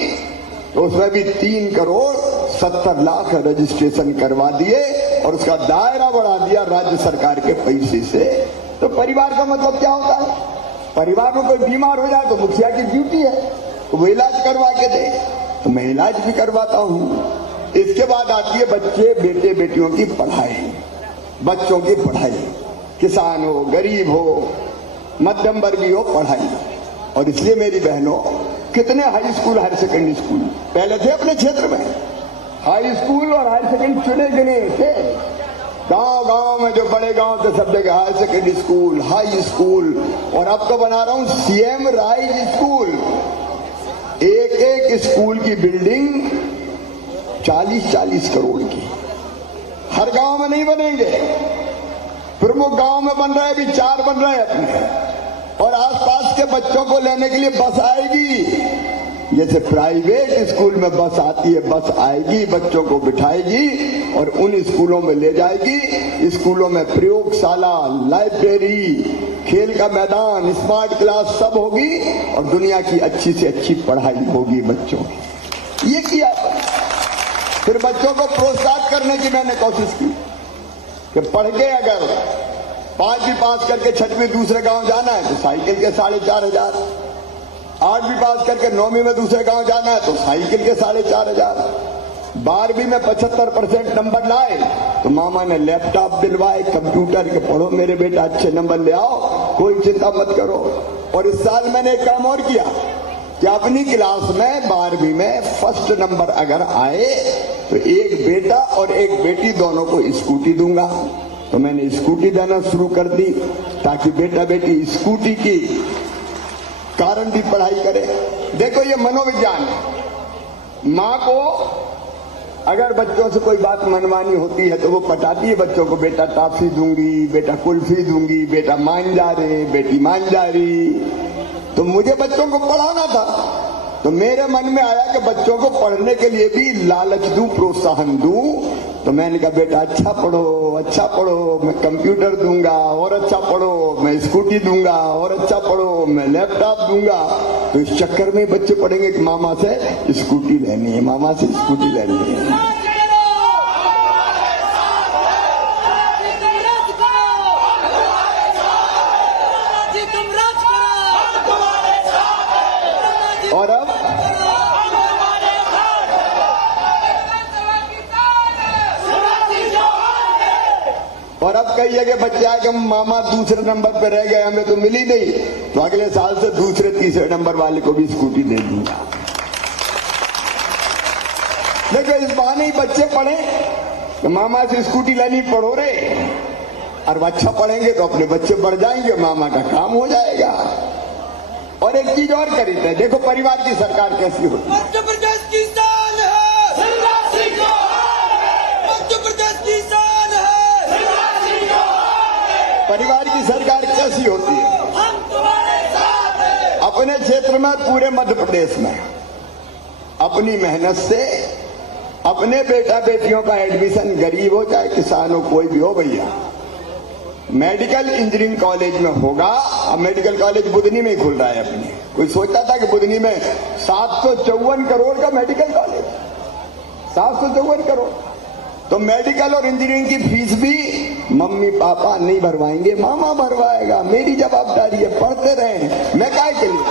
तो उसमें भी 3,70,00,000 रजिस्ट्रेशन करवा दिए और उसका दायरा बढ़ा दिया राज्य सरकार के पैसे से। तो परिवार का मतलब क्या होता है? परिवार में कोई बीमार हो जाए तो मुखिया की ड्यूटी है तो वो इलाज करवा के दे, तो मैं इलाज भी करवाता हूं। इसके बाद आती है बच्चे बेटे बेटियों की पढ़ाई, बच्चों की पढ़ाई, किसान हो, गरीब हो, मध्यम वर्गीय हो, पढ़ाई। और इसलिए मेरी बहनों, कितने high school, higher secondary school पहले थे अपने क्षेत्र में, हाई स्कूल और हायर सेकेंडरी चुने गिने थे। गांव गांव में जो बड़े गांव थे सब जगह higher secondary school, high school. और अब तो बना रहा हूं सीएम राइज स्कूल। एक एक स्कूल की बिल्डिंग 40-40 करोड़ की। हर गांव में नहीं बनेंगे, प्रमुख गांव में बन रहे, अभी 4 बन रहे हैं अपने। और आसपास के बच्चों को लेने के लिए बस आएगी, जैसे प्राइवेट स्कूल में बस आती है, बस आएगी, बच्चों को बिठाएगी और उन स्कूलों में ले जाएगी। स्कूलों में प्रयोगशाला, लाइब्रेरी, खेल का मैदान, स्मार्ट क्लास सब होगी और दुनिया की अच्छी से अच्छी पढ़ाई होगी बच्चों की। ये किया। फिर बच्चों को प्रोत्साहित करने की मैंने कोशिश की कि पढ़ के अगर 5वीं पास करके 6वीं दूसरे गांव जाना है तो साइकिल के 4,500, 8वीं पास करके 9वीं में दूसरे गांव जाना है तो साइकिल के 4,500, 12वीं में 75% नंबर लाए तो मामा ने लैपटॉप दिलवाए, कंप्यूटर के, पढ़ो मेरे बेटा, अच्छे नंबर ले आओ, कोई चिंता मत करो। और इस साल मैंने एक काम और किया कि अपनी क्लास में 12वीं में फर्स्ट नंबर अगर आए तो एक बेटा और एक बेटी दोनों को स्कूटी दूंगा। तो मैंने स्कूटी देना शुरू कर दी ताकि बेटा बेटी स्कूटी की कारण भी पढ़ाई करे। देखो ये मनोविज्ञान है। माँ को अगर बच्चों से कोई बात मनवानी होती है तो वो पटाती है बच्चों को, बेटा टॉफी दूंगी, बेटा कुल्फी दूंगी, बेटा मान जा रे, बेटी मान जा रही। तो मुझे बच्चों को पढ़ाना था तो मेरे मन में आया कि बच्चों को पढ़ने के लिए भी लालच दूं, प्रोत्साहन दूं। तो मैंने कहा बेटा अच्छा पढ़ो, मैं कंप्यूटर दूंगा, और अच्छा पढ़ो मैं स्कूटी दूंगा, और अच्छा पढ़ो मैं लैपटॉप दूंगा। तो इस चक्कर में बच्चे पढ़ेंगे कि मामा से स्कूटी लेनी है, मामा से स्कूटी लेनी है। और अब कई जगह बच्चे आके मामा दूसरे नंबर पे रह गए, हमें तो मिली नहीं, तो अगले साल से दूसरे तीसरे नंबर वाले को भी स्कूटी दे दूंगा। देखो इस बहाने ही बच्चे पढ़े तो मामा से स्कूटी लेनी, पढ़ो रे, और अच्छा पढ़ेंगे तो अपने बच्चे बढ़ जाएंगे, मामा का काम हो जाएगा। और एक चीज और करी थे, देखो परिवार की सरकार कैसी होती है। मध्य प्रदेश की शान है, शिवराज सिंह चौहान है। मध्य प्रदेश की शान है, परिवार की सरकार कैसी होती है? हम तुम्हारे साथ हैं। अपने क्षेत्र में, पूरे मध्य प्रदेश में अपनी मेहनत से अपने बेटा बेटियों का एडमिशन, गरीब हो चाहे किसान हो, कोई भी हो भैया, मेडिकल इंजीनियरिंग कॉलेज में होगा। अब मेडिकल कॉलेज बुधनी में ही खुल रहा है अपने। कोई सोचता था कि बुधनी में 754 करोड़ का मेडिकल कॉलेज, 754 करोड़। तो मेडिकल और इंजीनियरिंग की फीस भी मम्मी पापा नहीं भरवाएंगे, मामा भरवाएगा। मेरी जवाबदारी है, पढ़ते रहे, मैं काहे के लिए।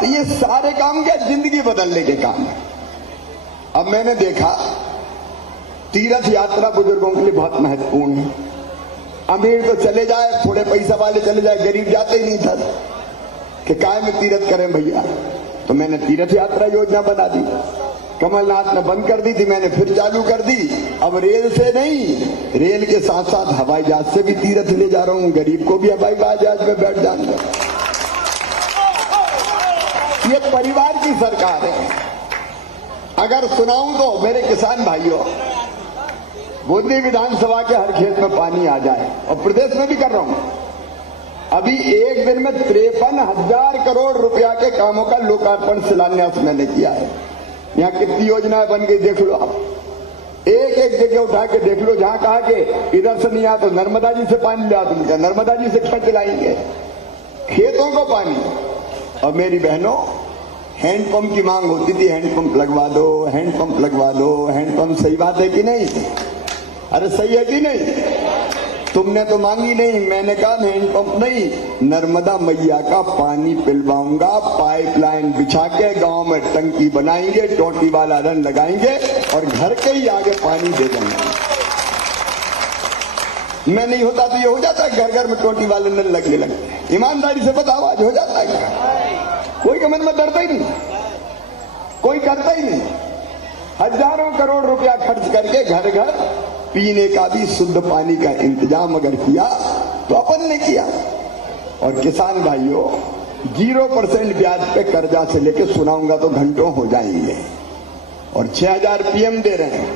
तो ये सारे काम क्या जिंदगी बदलने के काम है। अब मैंने देखा तीर्थ यात्रा बुजुर्गों के लिए बहुत महत्वपूर्ण है। अमीर तो चले जाए, थोड़े पैसा वाले चले जाए, गरीब जाते ही नहीं था कि काय में तीर्थ करें भैया। तो मैंने तीर्थ यात्रा योजना बना दी, कमलनाथ ने बंद कर दी थी, मैंने फिर चालू कर दी। अब रेल से नहीं, रेल के साथ साथ हवाई जहाज से भी तीर्थ ले जा रहा हूं, गरीब को भी हवाई जहाज में बैठ जाऊंगा। ये परिवार की सरकार है। अगर सुनाऊं तो मेरे किसान भाइयों, बुधनी विधानसभा के हर खेत में पानी आ जाए, और प्रदेश में भी कर रहा हूं, अभी एक दिन में 53,000 करोड़ रुपया के कामों का लोकार्पण शिलान्यास मैंने किया है। यहाँ कितनी योजनाएं बन गई देख लो आप, एक एक जगह उठा के देख लो। जहां कहा कि इधर से नहीं आ तो नर्मदा जी से पानी लिया, तुम क्या नर्मदा जी से खेत लाएंगे? खेतों को पानी। और मेरी बहनों, हैंडपंप की मांग होती थी, हैंडपंप लगवा दो, हैंडपंप लगवा दो, हैंडपंप। सही बात है कि नहीं? अरे सही है कि नहीं? तुमने तो मांगी नहीं, मैंने कहा हैंडपंप नहीं, नर्मदा मैया का पानी पिलवाऊंगा। पाइपलाइन बिछा के गांव में टंकी बनाएंगे, टोटी वाला रन लगाएंगे और घर के ही आगे पानी दे देंगे। मैं नहीं होता तो ये हो जाता है, घर घर में टोटी वाले नल लगने लगते। ईमानदारी से बताओ, आज हो जाता है क्या? कोई के मन में डरता ही नहीं, कोई करता ही नहीं। हजारों करोड़ रुपया खर्च करके घर घर पीने का भी शुद्ध पानी का इंतजाम अगर किया तो अपन ने किया। और किसान भाइयों, 0% ब्याज पे कर्जा से लेके सुनाऊंगा तो घंटों हो जाएंगे। और 6,000 PM दे रहे हैं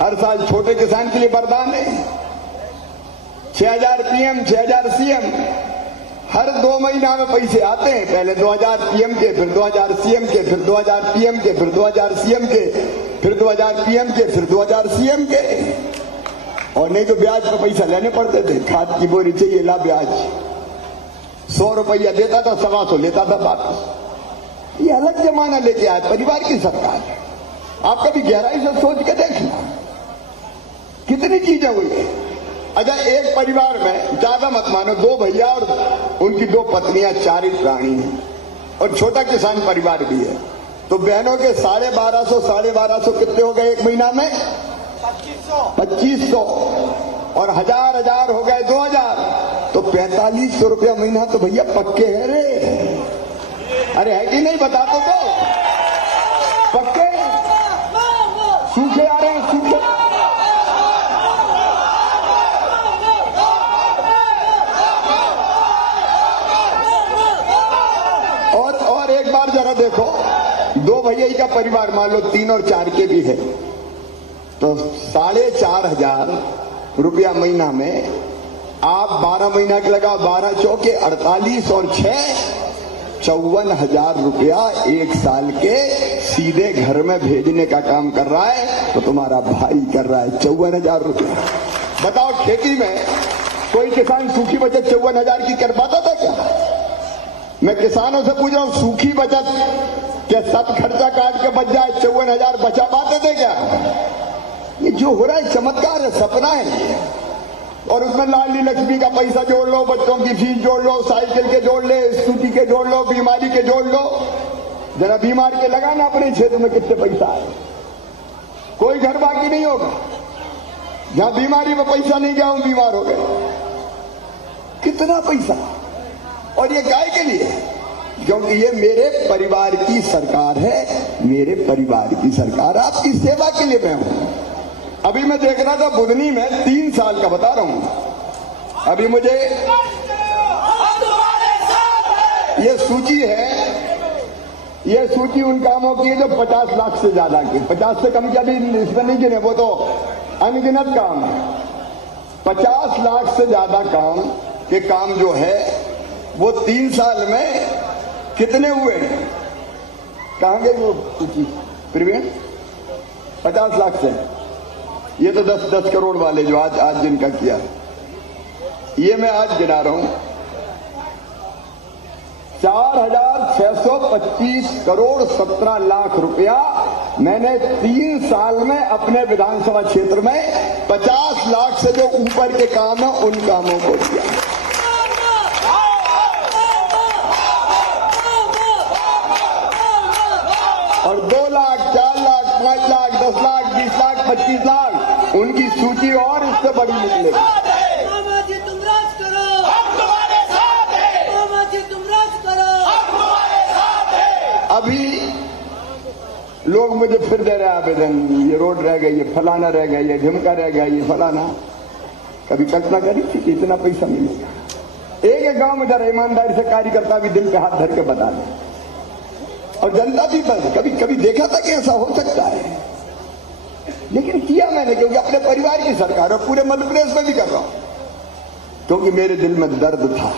हर साल, छोटे किसान के लिए वरदान है। 6,000 PM, 6,000 CM, हर 2 महीना में पैसे आते हैं। पहले 2,000 PM के, फिर 2,000 CM के, फिर 2,000 PM के, फिर 2,000 CM के, फिर 2,000 PM के, फिर 2,000 CM के। और नहीं तो ब्याज पे पैसा लेने पड़ते थे। खाद की बोरी चाहिए, ला ब्याज। 100 रुपया देता था, 125 लेता था वापस। ये अलग जमाना लेके आए, परिवार की सरकार है। आप कभी गहराई से सोच के देखना कितनी चीजें हुई है। अगर एक परिवार में, ज्यादा मत मानो, 2 भैया और उनकी 2 पत्नियां, 4 ही प्राणी हैं और छोटा किसान परिवार भी है, तो बहनों के 1250 कितने हो गए एक महीना में? 2500। और हजार हो गए 2,000, तो 4500 रुपया महीना तो भैया पक्के है रे। अरे है कि नहीं? बता तो पक्के सूखे आ रहे हैं, सूखे। और एक बार जरा देखो, 2 भैया का परिवार मान लो 3 और 4 के भी है, तो 4,500 रुपया महीना में आप 12 महीना के लगाओ, 12 चौके 48 और 6 54,000 रुपया एक साल के सीधे घर में भेजने का काम कर रहा है। तो तुम्हारा भाई कर रहा है 54,000 रुपया। बताओ, खेती में कोई किसान सूखी बचत 54,000 की कर पाता था क्या? मैं किसानों से पूछ रहा हूं, सूखी बचत क्या सब खर्चा काट के बच जाए 54,000 बचा पाते थे क्या? ये जो हो रहा है चमत्कार है, सपना है। और उसमें लाडली लक्ष्मी का पैसा जोड़ लो, बच्चों की फीस जोड़ लो, साइकिल के जोड़ ले, स्कूटी के जोड़ लो, बीमारी के जोड़ लो। जरा बीमार के लगाना अपने क्षेत्र में कितने पैसा है। कोई घर बाकी नहीं होगा जहां बीमारी में पैसा नहीं गया, हूं बीमार हो गए। कितना पैसा। और ये गाय के लिए, क्योंकि ये मेरे परिवार की सरकार है, मेरे परिवार की सरकार, आपकी सेवा के लिए मैं हूं। अभी मैं देख रहा था बुधनी में 3 साल का, बता रहा हूं, अभी मुझे ये सूची है, ये सूची उन कामों की है जो 50 लाख से ज्यादा की। 50 से कम के अभी इसमें नहीं गिने, वो तो अनगिनत काम है। 50 लाख से ज्यादा काम के काम जो है वो 3 साल में कितने हुए? कहां गई वो सूची प्रवीण? 50 लाख से, ये तो 10 करोड़ वाले जो आज जिनका किया, ये मैं आज गिना रहा हूं। 4,625 करोड़ 17 लाख रुपया मैंने 3 साल में अपने विधानसभा क्षेत्र में 50 लाख से जो ऊपर के काम है उन कामों को दिया। और 2 लाख, 4 लाख, 5 लाख, 10 लाख, 20 लाख, 25 लाख, उनकी सूची और इससे बड़ी निकलेगी। मामा जी तुम राज करो, हम तुम्हारे साथ हैं। मामा जी तुम राज करो, हम तुम्हारे साथ हैं। अभी लोग मुझे फिर दे रहे आवेदन, ये रोड रह गई, ये फलाना रह गया, ये झुमका रह गया, ये फलाना। कभी कल्पना करी थी कि इतना पैसा मिलेगा? एक गांव में जरा ईमानदारी से कार्यकर्ता भी दिल पे हाथ धर के बता दे, और जनता भी बस कभी देखा था कि ऐसा हो सकता है, लेकिन किया मैंने, क्योंकि अपने परिवार की सरकार और पूरे मध्य प्रदेश में भी कर रहा हूं, क्योंकि मेरे दिल में दर्द था।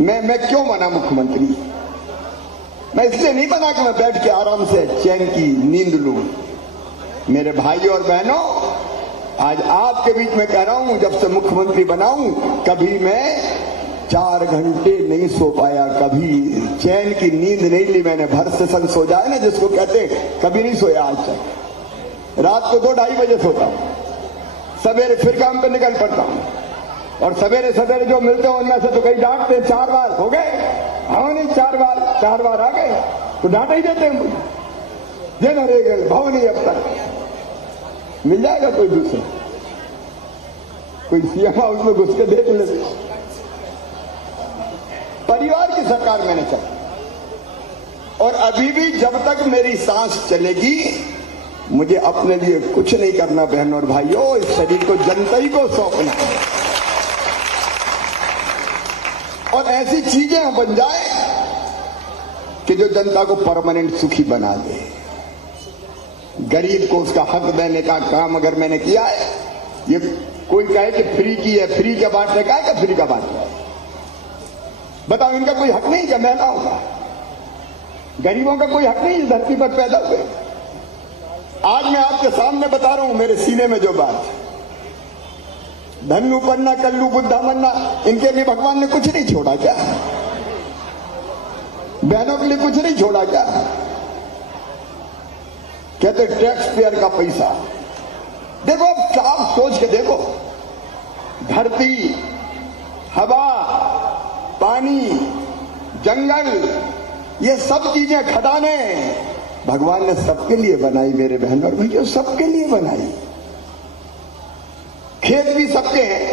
मैं क्यों बना मुख्यमंत्री? मैं इसलिए नहीं बना कि मैं बैठ के आराम से चैन की नींद लूं। मेरे भाई और बहनों, आज आपके बीच में कह रहा हूं, जब से मुख्यमंत्री बनाऊं कभी मैं 4 घंटे नहीं सो पाया, कभी चैन की नींद नहीं ली मैंने। भर से सन सो जाए ना जिसको कहते, कभी नहीं सोया आज तक। रात को 2-2:30 बजे सोता हूं, सवेरे फिर काम पे निकल पड़ता हूं, और सवेरे सवेरे जो मिलते हैं उनमें से तो कई डांटते हैं, 4 बार हो गए, हाँ नहीं 4 बार आ गए तो डांट ही देते हैं मुझे, ये न रह गए भाव नहीं। अब तक मिल जाएगा कोई दूसरा, कोई सीएम हाउस में घुस के देख ले। परिवार की सरकार मैंने चलाई, और अभी भी जब तक मेरी सांस चलेगी मुझे अपने लिए कुछ नहीं करना बहनों और भाइयों, इस शरीर को जनता ही को सौंपना है। और ऐसी चीजें बन जाए कि जो जनता को परमानेंट सुखी बना दे। गरीब को उसका हक देने का काम अगर मैंने किया है, ये कोई कहे कि फ्री की है, फ्री का बांटने का है क्या? फ्री का बांटना है? बताओ, इनका कोई हक नहीं क्या? महिलाओं का, गरीबों का कोई हक नहीं इस धरती पर पैदा हुए? आज मैं आपके सामने बता रहा हूं मेरे सीने में जो बात, धन्नु पन्ना कल्लू बुद्धा मन्ना, इनके लिए भगवान ने कुछ नहीं छोड़ा क्या? बहनों के लिए कुछ नहीं छोड़ा क्या? कहते टैक्स पेयर का पैसा। देखो, आप सोच के देखो, धरती, हवा, पानी, जंगल, ये सब चीजें, खदाने भगवान ने सबके लिए बनाई मेरे बहन और भैया, सबके लिए बनाई। खेत भी सबके हैं,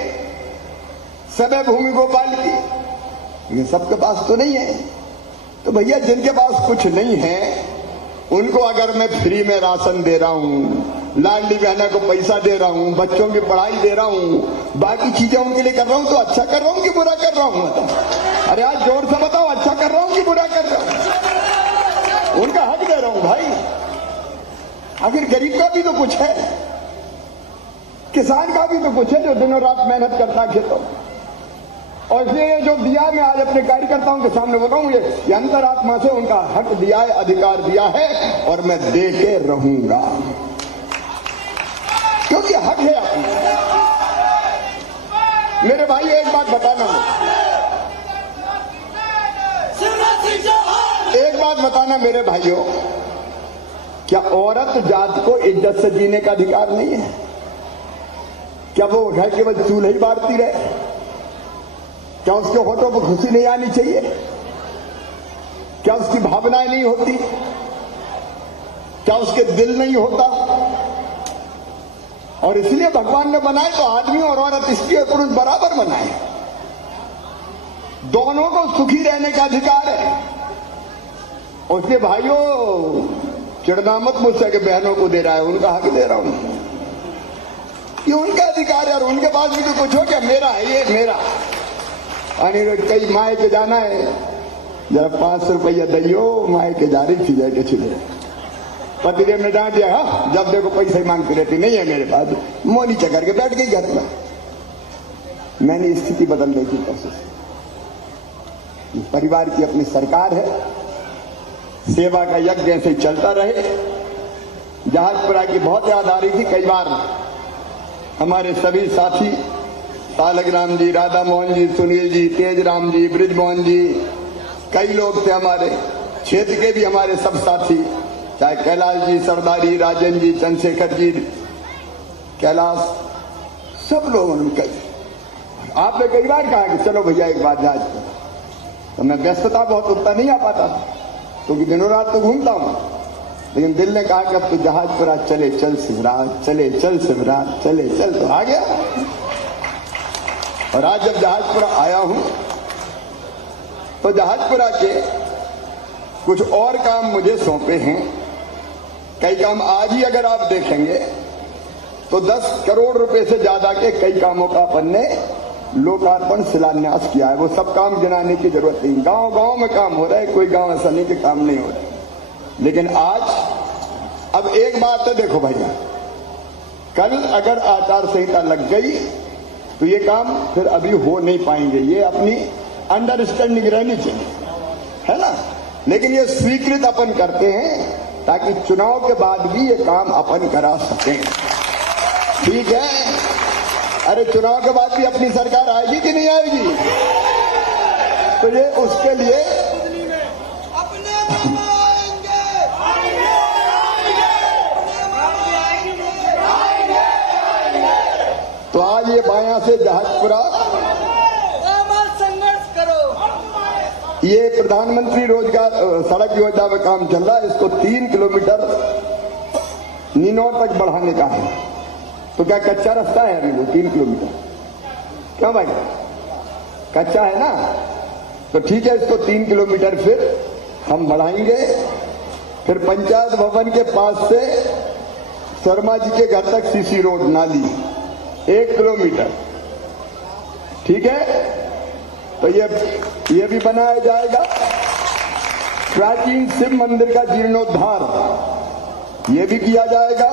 सबे भूमि गोपाल की, ये सबके पास तो नहीं है। तो भैया जिनके पास कुछ नहीं है उनको अगर मैं फ्री में राशन दे रहा हूं, लाडली बहना को पैसा दे रहा हूं, बच्चों की पढ़ाई दे रहा हूं, बाकी चीजें उनके लिए कर रहा हूं, तो अच्छा कर रहा हूं कि बुरा कर रहा हूं? अरे आज जोर से बताओ, अच्छा कर रहा हूं कि बुरा कर रहा हूं? उनका हक दे रहा हूं भाई। आखिर गरीब का भी तो कुछ है, किसान का भी तो कुछ है जो दिनों रात मेहनत करता है खेतों। और इसलिए जो दिया मैं आज अपने कार्यकर्ताओं के सामने बताऊं, ये अंतरात्मा से उनका हक दिया है, अधिकार दिया है, और मैं दे के रहूंगा, क्योंकि हक है अपना। मेरे भाई एक बात बताना, एक बात बताना मेरे भाइयों, क्या औरत जात को इज्जत से जीने का अधिकार नहीं है? क्या वो घर केवल चूल्हे ही बांटती रहे? क्या उसके होठों पर खुशी नहीं आनी चाहिए? क्या उसकी भावनाएं नहीं होती? क्या उसके दिल नहीं होता? और इसलिए भगवान ने बनाए तो आदमी और औरत, स्त्री और पुरुष बराबर बनाए, दोनों को सुखी रहने का अधिकार है। और इसलिए भाइयों, चिढ़ना मत मुझसे कि बहनों को दे रहा है, उनका हक दे रहा हूं, ये उनका अधिकार है। और उनके पास भी तो कुछ हो क्या? मेरा है, ये मेरा। कई माए के जाना है, जरा 500 रुपया दैयो, माए के जा रही थी जाके छिले, पतिदेव ने डांट दिया, हाँ जब देखो पैसे मांगती रहती, नहीं है मेरे पास, मोनी चकर के बैठ गई घर में। मैंने स्थिति बदलने की कोशिश, परिवार की अपनी सरकार है, सेवा का यज्ञ ऐसे चलता रहे। जहाजपुरा की बहुत याद आ रही थी, कई बार हमारे सभी साथी, तालकराम जी, राधा मोहन जी, सुनील जी, तेजराम जी, ब्रिजमोहन जी, कई लोग थे हमारे क्षेत्र के भी, हमारे सब साथी, चाहे कैलाश जी, सरदारी, राजन जी, चंद्रशेखर जी, कैलाश, सब लोगों ने कही। आपने कई बार कहा कि चलो भैया एक बार जहाज पर, तो मैं व्यस्तता बहुत उतना नहीं आ पाता था, क्योंकि दिनों रात तो घूमता हूं, लेकिन दिल ने कहा कि अब तो जहाजपुरा चले चल शिवराज, चले चल शिवराज, चले चल, तो आ गया। और आज जब जहाजपुरा आया हूं तो जहाजपुरा के कुछ और काम मुझे सौंपे हैं। कई काम आज ही अगर आप देखेंगे तो 10 करोड़ रुपए से ज्यादा के कई कामों का अपन ने लोकार्पण शिलान्यास किया है। वो सब काम गिनाने की जरूरत नहीं, गांव गांव में काम हो रहा है, कोई गांव ऐसा नहीं कि काम नहीं हो रहा है। लेकिन आज अब एक बात है, देखो भैया, कल अगर आचार संहिता लग गई तो ये काम फिर अभी हो नहीं पाएंगे। ये अपनी अंडरस्टैंडिंग रहनी चाहिए, है ना। लेकिन ये स्वीकृत अपन करते हैं ताकि चुनाव के बाद भी ये काम अपन करा सकें, ठीक है। अरे चुनाव के बाद भी अपनी सरकार आएगी कि नहीं आएगी, तो ये उसके लिए तो आज ये बायां से जहाजपुरा संघर्ष करो। ये प्रधानमंत्री रोजगार सड़क योजना में काम चल रहा है, इसको 3 किलोमीटर नीनौर तक बढ़ाने का है। तो क्या कच्चा रास्ता है अभी वो 3 किलोमीटर? क्यों भाई, कच्चा है ना? तो ठीक है, इसको 3 किलोमीटर फिर हम बढ़ाएंगे। फिर पंचायत भवन के पास से शर्मा जी के घर तक सीसी रोड नाली 1 किलोमीटर, ठीक है। तो ये भी बनाया जाएगा। प्राचीन शिव मंदिर का जीर्णोद्धार ये भी किया जाएगा।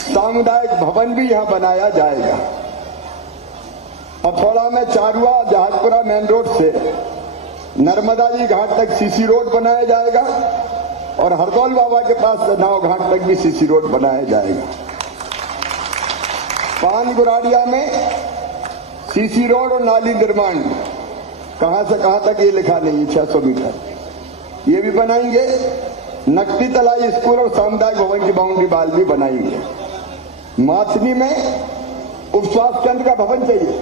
सामुदायिक भवन भी यहां बनाया जाएगा। हथौड़ा में चारुआ जहाजपुरा मेन रोड से नर्मदा जी घाट तक सीसी रोड बनाया जाएगा और हरदौल बाबा के पास से नाव घाट तक भी सीसी रोड बनाया जाएगा। पान गुराड़िया में सीसी रोड और नाली निर्माण कहां से कहां तक ये लिखा नहीं, 600 मीटर ये भी बनाएंगे। नकटी तलाई स्कूल और सामुदायिक भवन की बाउंड्री वाल भी बनाएंगे। माथनी में उपस्वास्थ्य केंद्र का भवन चाहिए,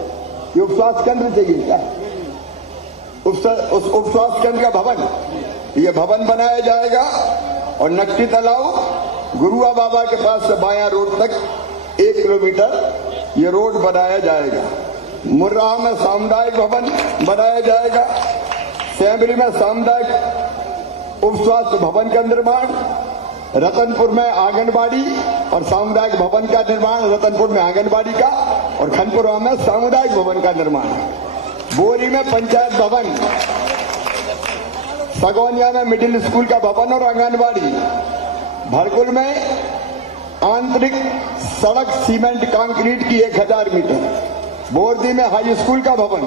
ये उपस्वास्थ्य केंद्र चाहिए क्या? उस उपस्वास्थ्य केंद्र का भवन, ये भवन बनाया जाएगा। और नकटी तालाब गुरुआ बाबा के पास से बाया रोड तक 1 किलोमीटर ये रोड बनाया जाएगा। मुर्राह में सामुदायिक भवन बनाया जाएगा। सेमरी में सामुदायिक उपस्वास्थ्य भवन का निर्माण, रतनपुर में आंगनबाड़ी और सामुदायिक भवन का निर्माण, रतनपुर में आंगनबाड़ी का और खनपुरा में सामुदायिक भवन का निर्माण। बोरी में पंचायत भवन, सगौनिया में मिडिल स्कूल का भवन और आंगनबाड़ी, भरकुल में आंतरिक सड़क सीमेंट कंक्रीट की 1000 मीटर, बोरदी में हाई स्कूल का भवन,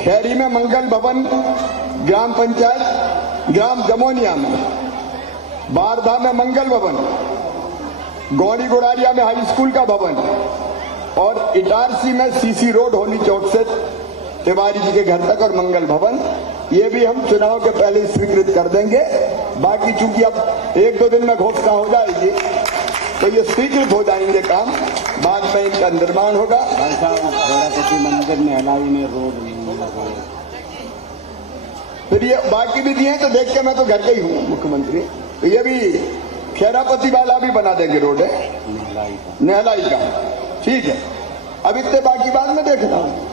खैरी में मंगल भवन ग्राम पंचायत ग्राम जमोनिया में, बारधा में मंगल भवन, गौड़ी गुड़ारिया में हाई स्कूल का भवन और इटारसी में सीसी रोड होनी चौक से तिवारी जी के घर तक और मंगल भवन। ये भी हम चुनाव के पहले ही स्वीकृत कर देंगे। बाकी चूंकि अब 1-2 दिन में घोषणा हो जाएगी तो ये स्वीकृत हो जाएंगे काम, बाद में इनका निर्माण होगा। भाई साहब मंदिर में हलाई में रोड नहीं लगा, फिर ये बाकी भी दिए तो देख के मैं तो घर के ही हूँ मुख्यमंत्री, तो ये भी खेरापति वाला भी बना देंगे रोड है नेहलाई का, ठीक है। अब इतने बाकी बाद में देखना हूँ।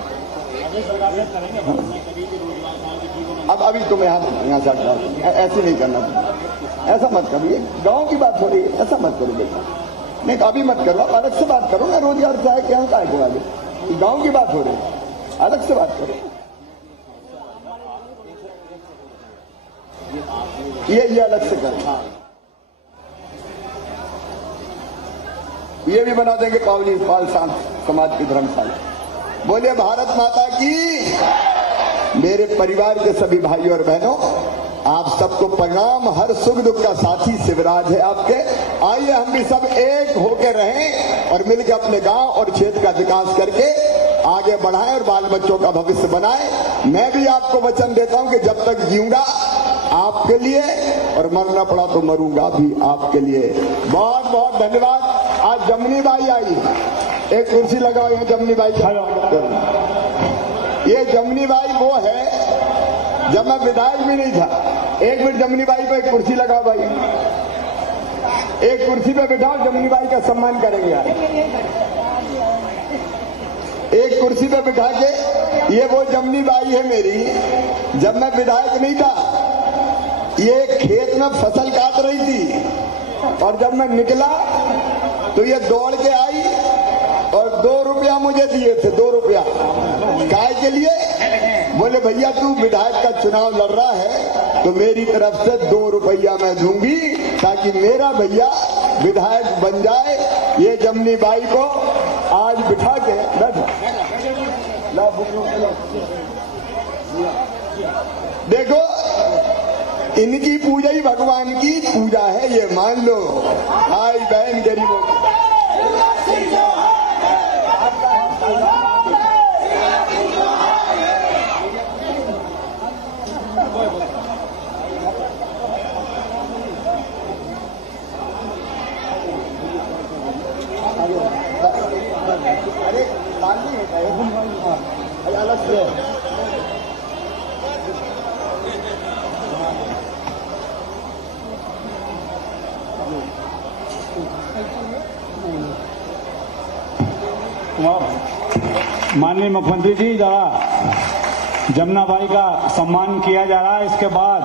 अब अभी तुम यहाँ से ऐसे नहीं करना, ऐसा मत करो, ये गांव की बात हो रही है, ऐसा मत करो बेटा। नहीं तो अभी मत करो, आप अलग से बात करो ना, रोजगार चाहे क्या का है आगे, गांव की बात हो रही है, अलग से बात करो। ये अलग से करो। ये भी बना देंगे पावली पाल शांत समाज की धर्मशाला। बोलिए भारत माता की। मेरे परिवार के सभी भाइयों और बहनों, आप सबको प्रणाम। हर सुख दुख का साथी शिवराज है आपके। आइए हम भी सब एक होकर रहें और मिलकर अपने गांव और क्षेत्र का विकास करके आगे बढ़ाएं और बाल बच्चों का भविष्य बनाएं। मैं भी आपको वचन देता हूं कि जब तक जीऊंगा आपके लिए और मरना पड़ा तो मरूंगा भी आपके लिए। बहुत बहुत धन्यवाद। आज जमनी बाई आई, एक कुर्सी लगाओ यहाँ, जमनी बाई खड़ा। ये जमनी बाई वो है जब मैं विधायक भी नहीं था। 1 मिनट जमनी बाई को एक कुर्सी लगाओ भाई, एक कुर्सी पे बैठाओ, जमनी बाई का सम्मान करेंगे यार। एक कुर्सी पे बैठा के, ये वो जमनी बाई है मेरी, जब मैं विधायक नहीं था ये खेत में फसल काट रही थी और जब मैं निकला तो ये दौड़ के आई और 2 रुपया मुझे दिए थे। 2 रुपया काय के लिए? बोले भैया तू विधायक का चुनाव लड़ रहा है तो मेरी तरफ से 2 रुपया मैं दूंगी ताकि मेरा भैया विधायक बन जाए। ये जमनी बाई को आज बिठा के बैठो, देखो, इनकी पूजा ही भगवान की पूजा है, ये मान लो। भाई बहन गरीबों की अरे अलग से माननीय मुख्यमंत्री जी द्वारा जमुना बाई का सम्मान किया जा रहा है। इसके बाद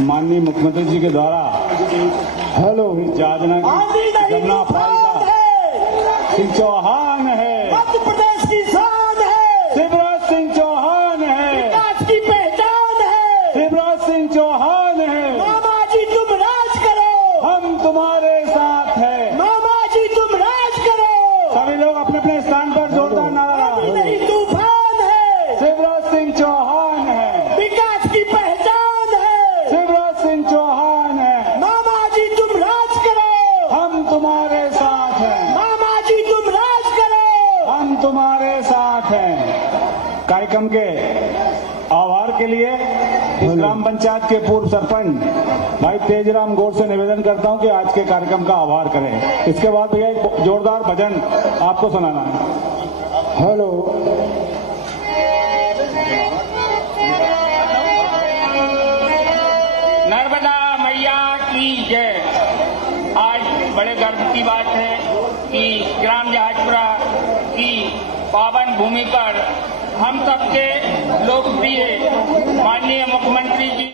माननीय मुख्यमंत्री जी के द्वारा जाजना की जमुना बाई का सिंह चौहान है, मध्य प्रदेश की शान है, शिवराज सिंह चौहान है, विकास की पहचान है। शिवराज सिंह चौहान है। मामा जी तुम राज करो, हम तुम्हारे साथ हैं। मामा जी तुम राज करो। सभी लोग अपने अपने स्थान पर जोरदार नारा। नहीं तूफान है, शिवराज सिंह चौहान है, विकास की पहचान है। शिवराज सिंह चौहान है। मामा जी तुम राज करो, हम तुम्हारे साथ हैं, मामा जी तुम राज करो। हम तुम्हारे साथ हैं। कार्यक्रम के आभार के लिए इस ग्राम पंचायत के पूर्व सरपंच भाई तेजराम गौर से निवेदन करता हूं कि आज के कार्यक्रम का आभार करें। इसके बाद भैया एक जोरदार भजन आपको सुनाना है। हेलो। नर्मदा मैया की जय। आज बड़े गर्व की बात है कि ग्राम जहाजपुरा की पावन भूमि पर हम सबके लोकप्रिय माननीय मुख्यमंत्री जी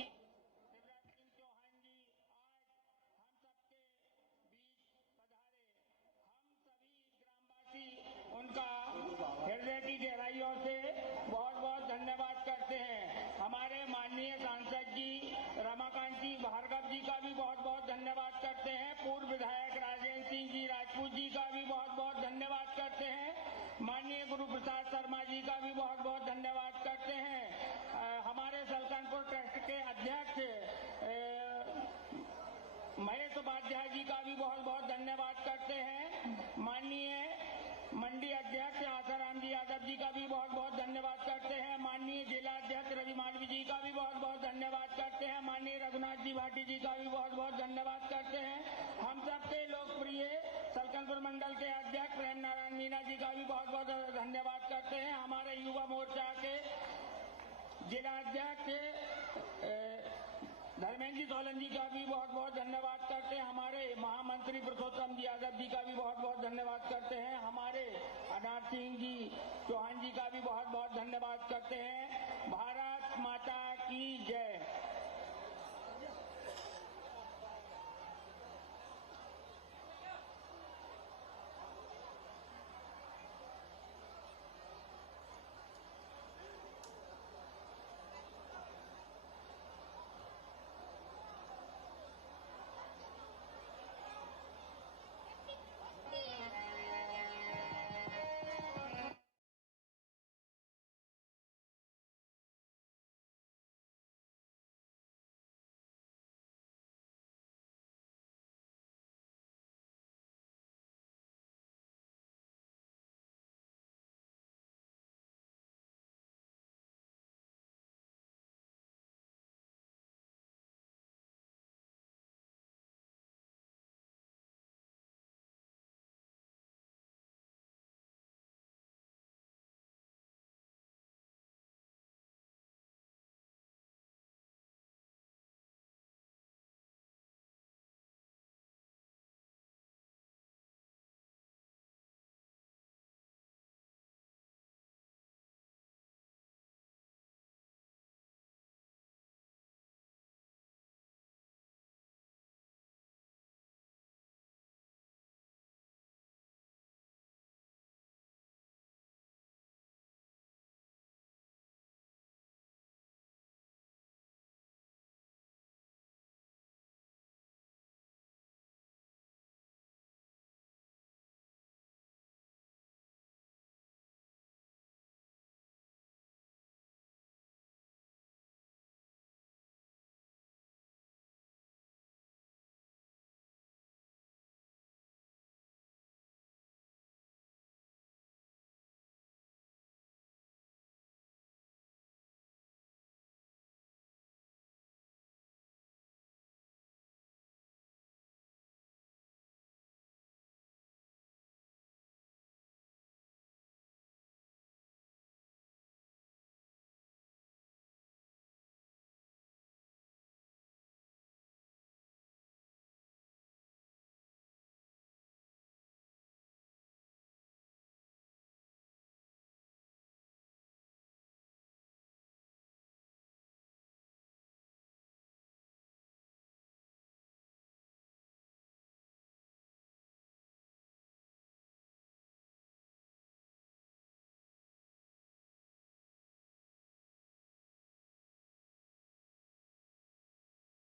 उनका हृदय की गहराइयों से बहुत बहुत धन्यवाद करते हैं। हमारे माननीय सांसद जी रमाकांत जी भार्गव जी का भी बहुत बहुत धन्यवाद करते हैं। पूर्व विधायक राजेंद्र सिंह जी राजपूत जी का भी बहुत बहुत धन्यवाद करते हैं। माननीय गुरु प्रसाद शर्मा जी का भी बहुत बहुत धन्यवाद करते हैं। हमारे सलकनपुर ट्रस्ट के अध्यक्ष महेश उपाध्याय जी का भी बहुत बहुत धन्यवाद करते हैं। माननीय मंडी अध्यक्ष आसाराम जी यादव जी का भी बहुत बहुत धन्यवाद करते हैं। माननीय जिला अध्यक्ष रवि मालवी जी का भी बहुत बहुत धन्यवाद करते हैं। माननीय रघुनाथ जी भाटी जी का भी बहुत बहुत धन्यवाद करते हैं। हम सबके लोकप्रिय सलकनपुर मंडल के अध्यक्ष प्रेम नारायण मीना जी का भी बहुत बहुत धन्यवाद करते हैं। हमारे युवा मोर्चा के जिला अध्यक्ष धर्मेंद्र जी सोलन जी का भी बहुत बहुत धन्यवाद करते हैं। हमारे महामंत्री पुरुषोत्तम जी यादव जी का भी बहुत बहुत धन्यवाद करते हैं। हमारे अनाथ सिंह जी चौहान जी का भी बहुत बहुत धन्यवाद करते हैं। भारत माता की जय।